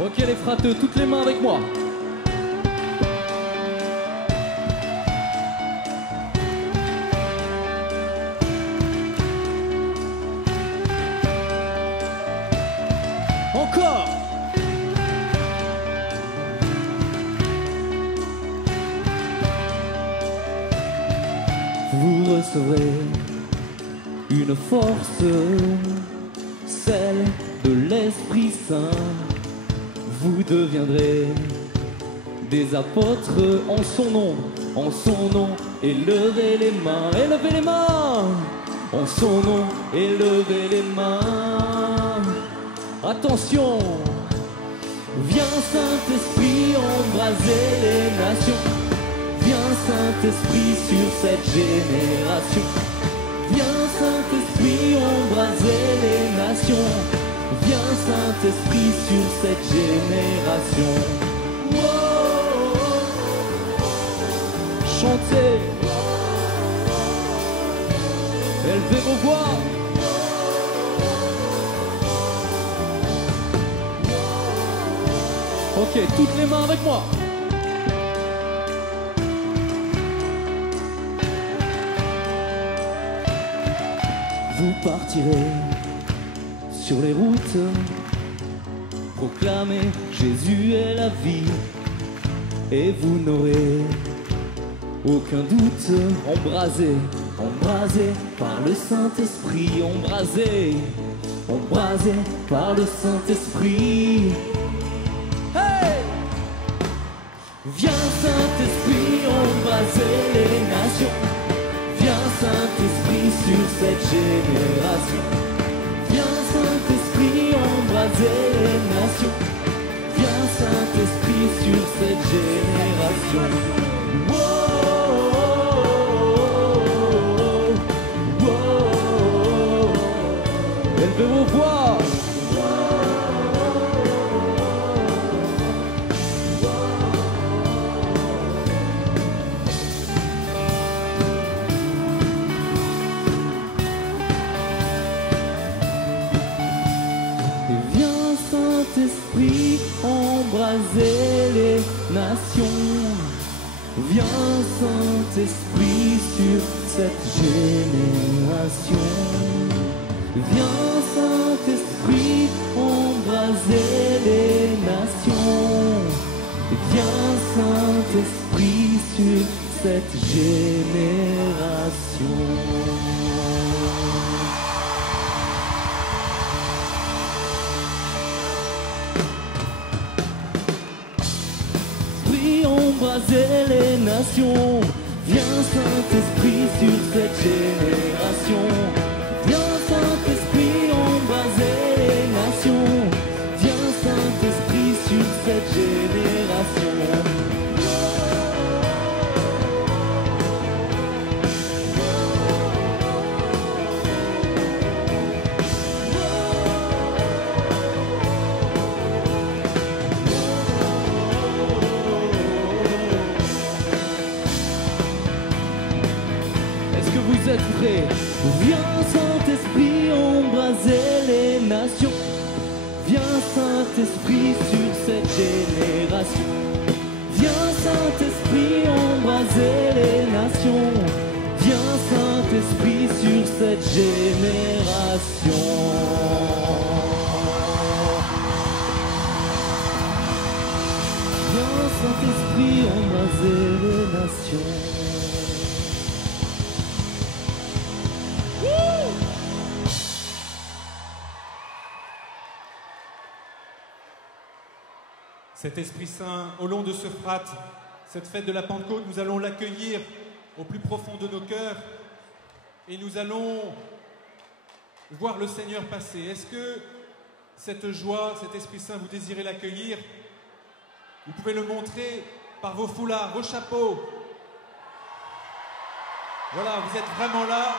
Ok les frateux, toutes les mains avec moi. Encore. Vous recevrez une force, celle de l'Esprit Saint. Vous deviendrez des apôtres en son nom, élevez les mains, en son nom, élevez les mains. Attention, viens Saint-Esprit embraser les nations, viens Saint-Esprit sur cette génération, viens Saint-Esprit embraser les nations. Viens Saint-Esprit sur cette génération. Wow. Chantez. Élevez vos voix. Ok, toutes les mains avec moi. Vous partirez sur les routes, proclamez Jésus est la vie, et vous n'aurez aucun doute. Embrasé par le Saint-Esprit, embrasé par le Saint-Esprit. Hey! Viens Saint-Esprit embraser les nations, viens Saint-Esprit sur cette génération. Viens Saint-Esprit embraser les nations, viens Saint-Esprit sur cette génération. Élevez vos voix. Saint-Esprit, embraser les nations. Viens Saint-Esprit sur cette génération. Viens Saint-Esprit, embraser les nations. Viens Saint-Esprit sur cette génération. Embraser les nations, viens Saint-Esprit sur cette génération. Viens Saint-Esprit embraser les nations, viens Saint-Esprit sur cette génération. Vous êtes prêts? Viens Saint-Esprit embraser les nations. Viens Saint-Esprit sur cette génération. Viens Saint-Esprit embraser les nations. Viens cette génération. Viens Saint-Esprit embraser les nations. Cet Esprit Saint, au long de ce frat, cette fête de la Pentecôte, nous allons l'accueillir au plus profond de nos cœurs et nous allons voir le Seigneur passer. Est-ce que cette joie, cet Esprit Saint, vous désirez l'accueillir? Vous pouvez le montrer par vos foulards, vos chapeaux. Voilà, vous êtes vraiment là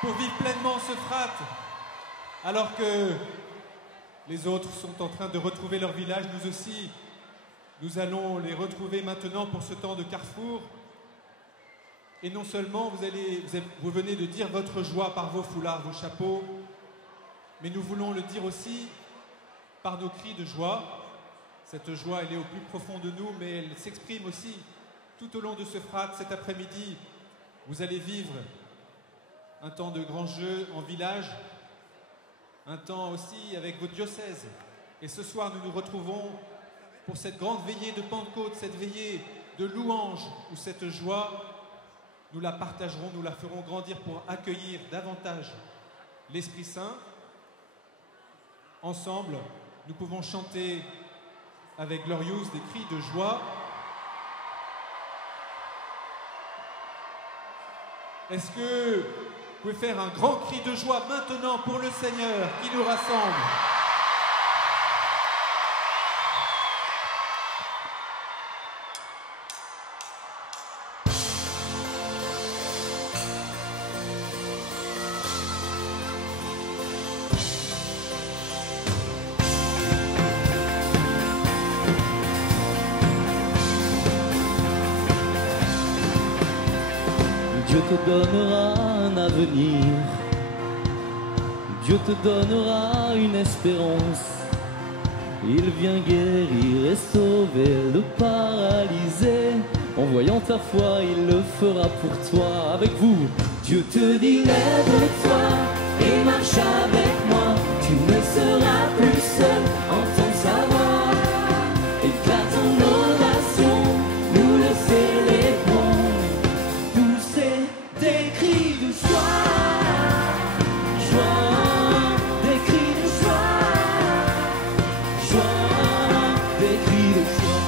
pour vivre pleinement ce frat, alors que les autres sont en train de retrouver leur village. Nous aussi, nous allons les retrouver maintenant pour ce temps de carrefour. Et non seulement vous venez de dire votre joie par vos foulards, vos chapeaux, mais nous voulons le dire aussi par nos cris de joie. Cette joie, elle est au plus profond de nous, mais elle s'exprime aussi tout au long de ce frat. Cet après-midi, vous allez vivre un temps de grand jeu en village, un temps aussi avec votre diocèse. Et ce soir, nous nous retrouvons pour cette grande veillée de Pentecôte, cette veillée de louange, où cette joie, nous la partagerons, nous la ferons grandir pour accueillir davantage l'Esprit Saint. Ensemble, nous pouvons chanter avec Glorious des cris de joie. Est-ce que vous pouvez faire un grand cri de joie maintenant pour le Seigneur qui nous rassemble? Dieu te donnera un avenir, Dieu te donnera une espérance. Il vient guérir et sauver le paralysé. En voyant ta foi, il le fera pour toi. Avec vous, Dieu te dit lève-toi et marche avec moi. Tu ne seras plus seul, entends sa voix. Éclate ton ovation, nous le célébrons. Pousser des cris de joie, joie, des cris de joie, joie, des cris de joie.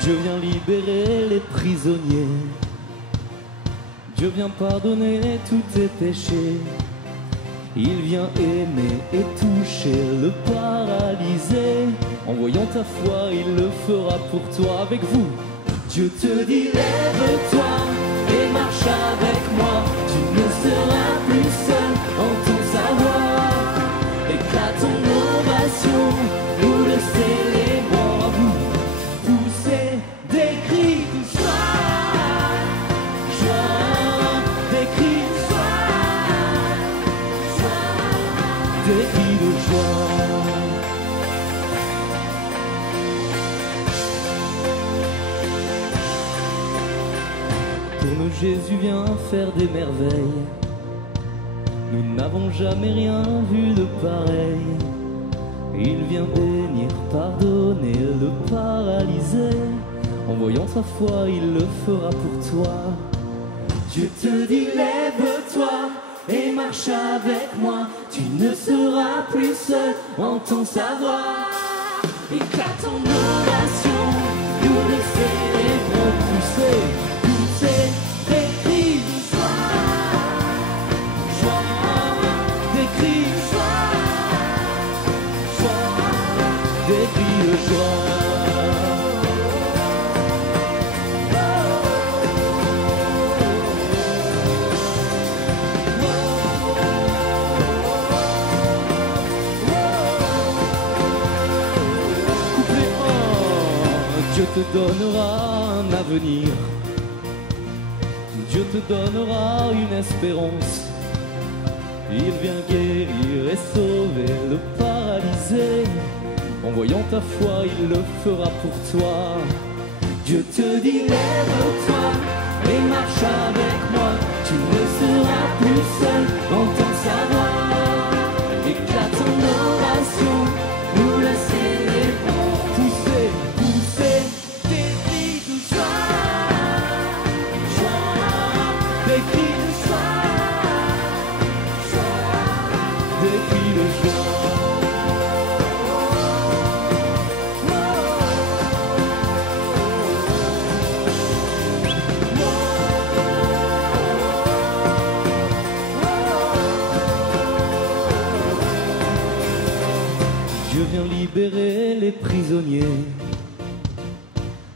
Dieu vient libérer les prisonniers, Dieu vient pardonner tous tes péchés. Il vient aimer et toucher le paralysé. En voyant ta foi, il le fera pour toi. Avec vous, Dieu te dit lève-toi et marche avec moi. Tu ne seras plus seul, entends sa voix. Éclate ton ovation, nous le célébrons. À vous, poussez des cris de joie, joie, des cris de joie, joie, des cris de joie. Pour nous, Jésus vient faire des merveilles. Nous n'avons jamais rien vu de pareil. Il vient bénir, pardonner le paralysé. En voyant ta foi, il le fera pour toi. Dieu te dit lève-toi et marche avec moi. Tu ne seras plus seul, entends sa voix. Éclate ton ovation, nous le célébrons. Pousser, pousser des cris de joie, joie, des cris de joie, joie, des cris de joie. Dieu te donnera un avenir, Dieu te donnera une espérance. Il vient guérir et sauver le paralysé. En voyant ta foi, il le fera pour toi. Dieu te dit lève-toi et marche avec moi. Tu ne seras plus seul, entends sa voix. Éclate en oration, nous le célébrons. Poussez, poussez des cris de joie, joie, des cris de joie, joie, des cris de joie. Dieu vient libérer les prisonniers.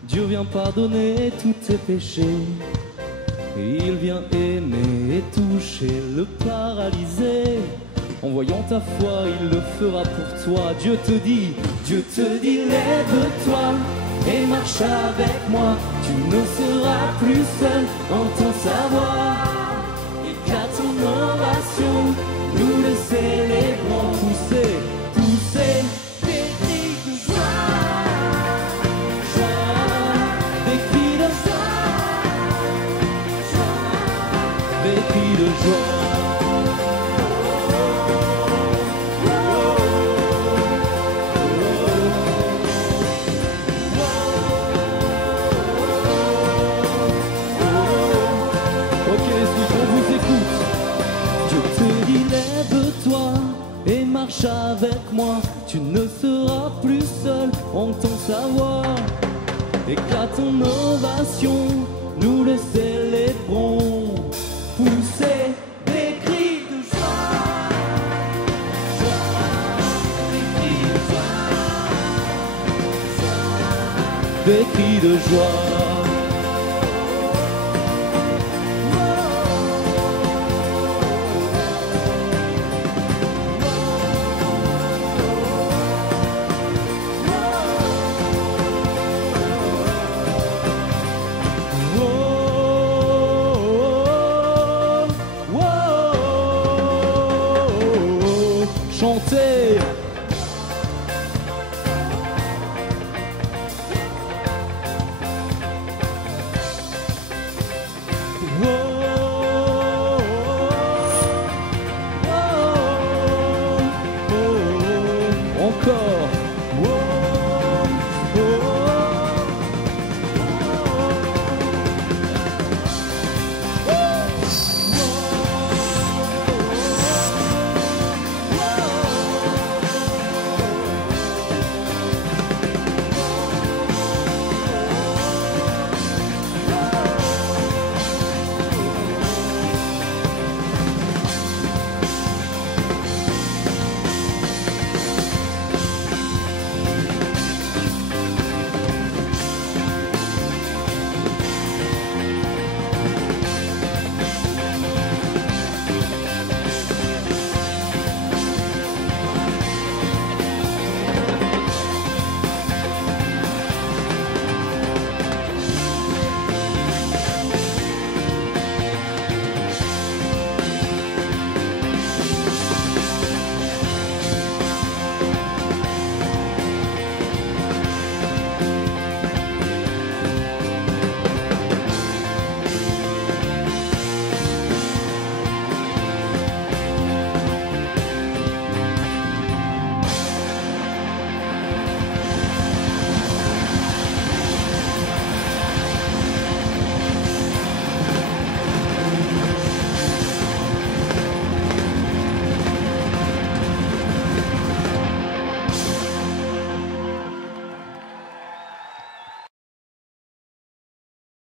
Dieu vient pardonner tous tes péchés. Il vient aimer et toucher le paralysé. En voyant ta foi, il le fera pour toi. Dieu te dit, lève-toi et marche avec moi. Tu ne seras plus seul, entends sa voix. Éclate en ovation, nous le célébrons. Poussez, poussez des cris de joie, joie, des cris de joie, joie, des cris de joie. Marche avec moi, tu ne seras plus seul, entends sa voix. Éclate en ovation, nous le célébrons. Poussez des cris de joie, joie, des cris de joie, joie, des cris de joie.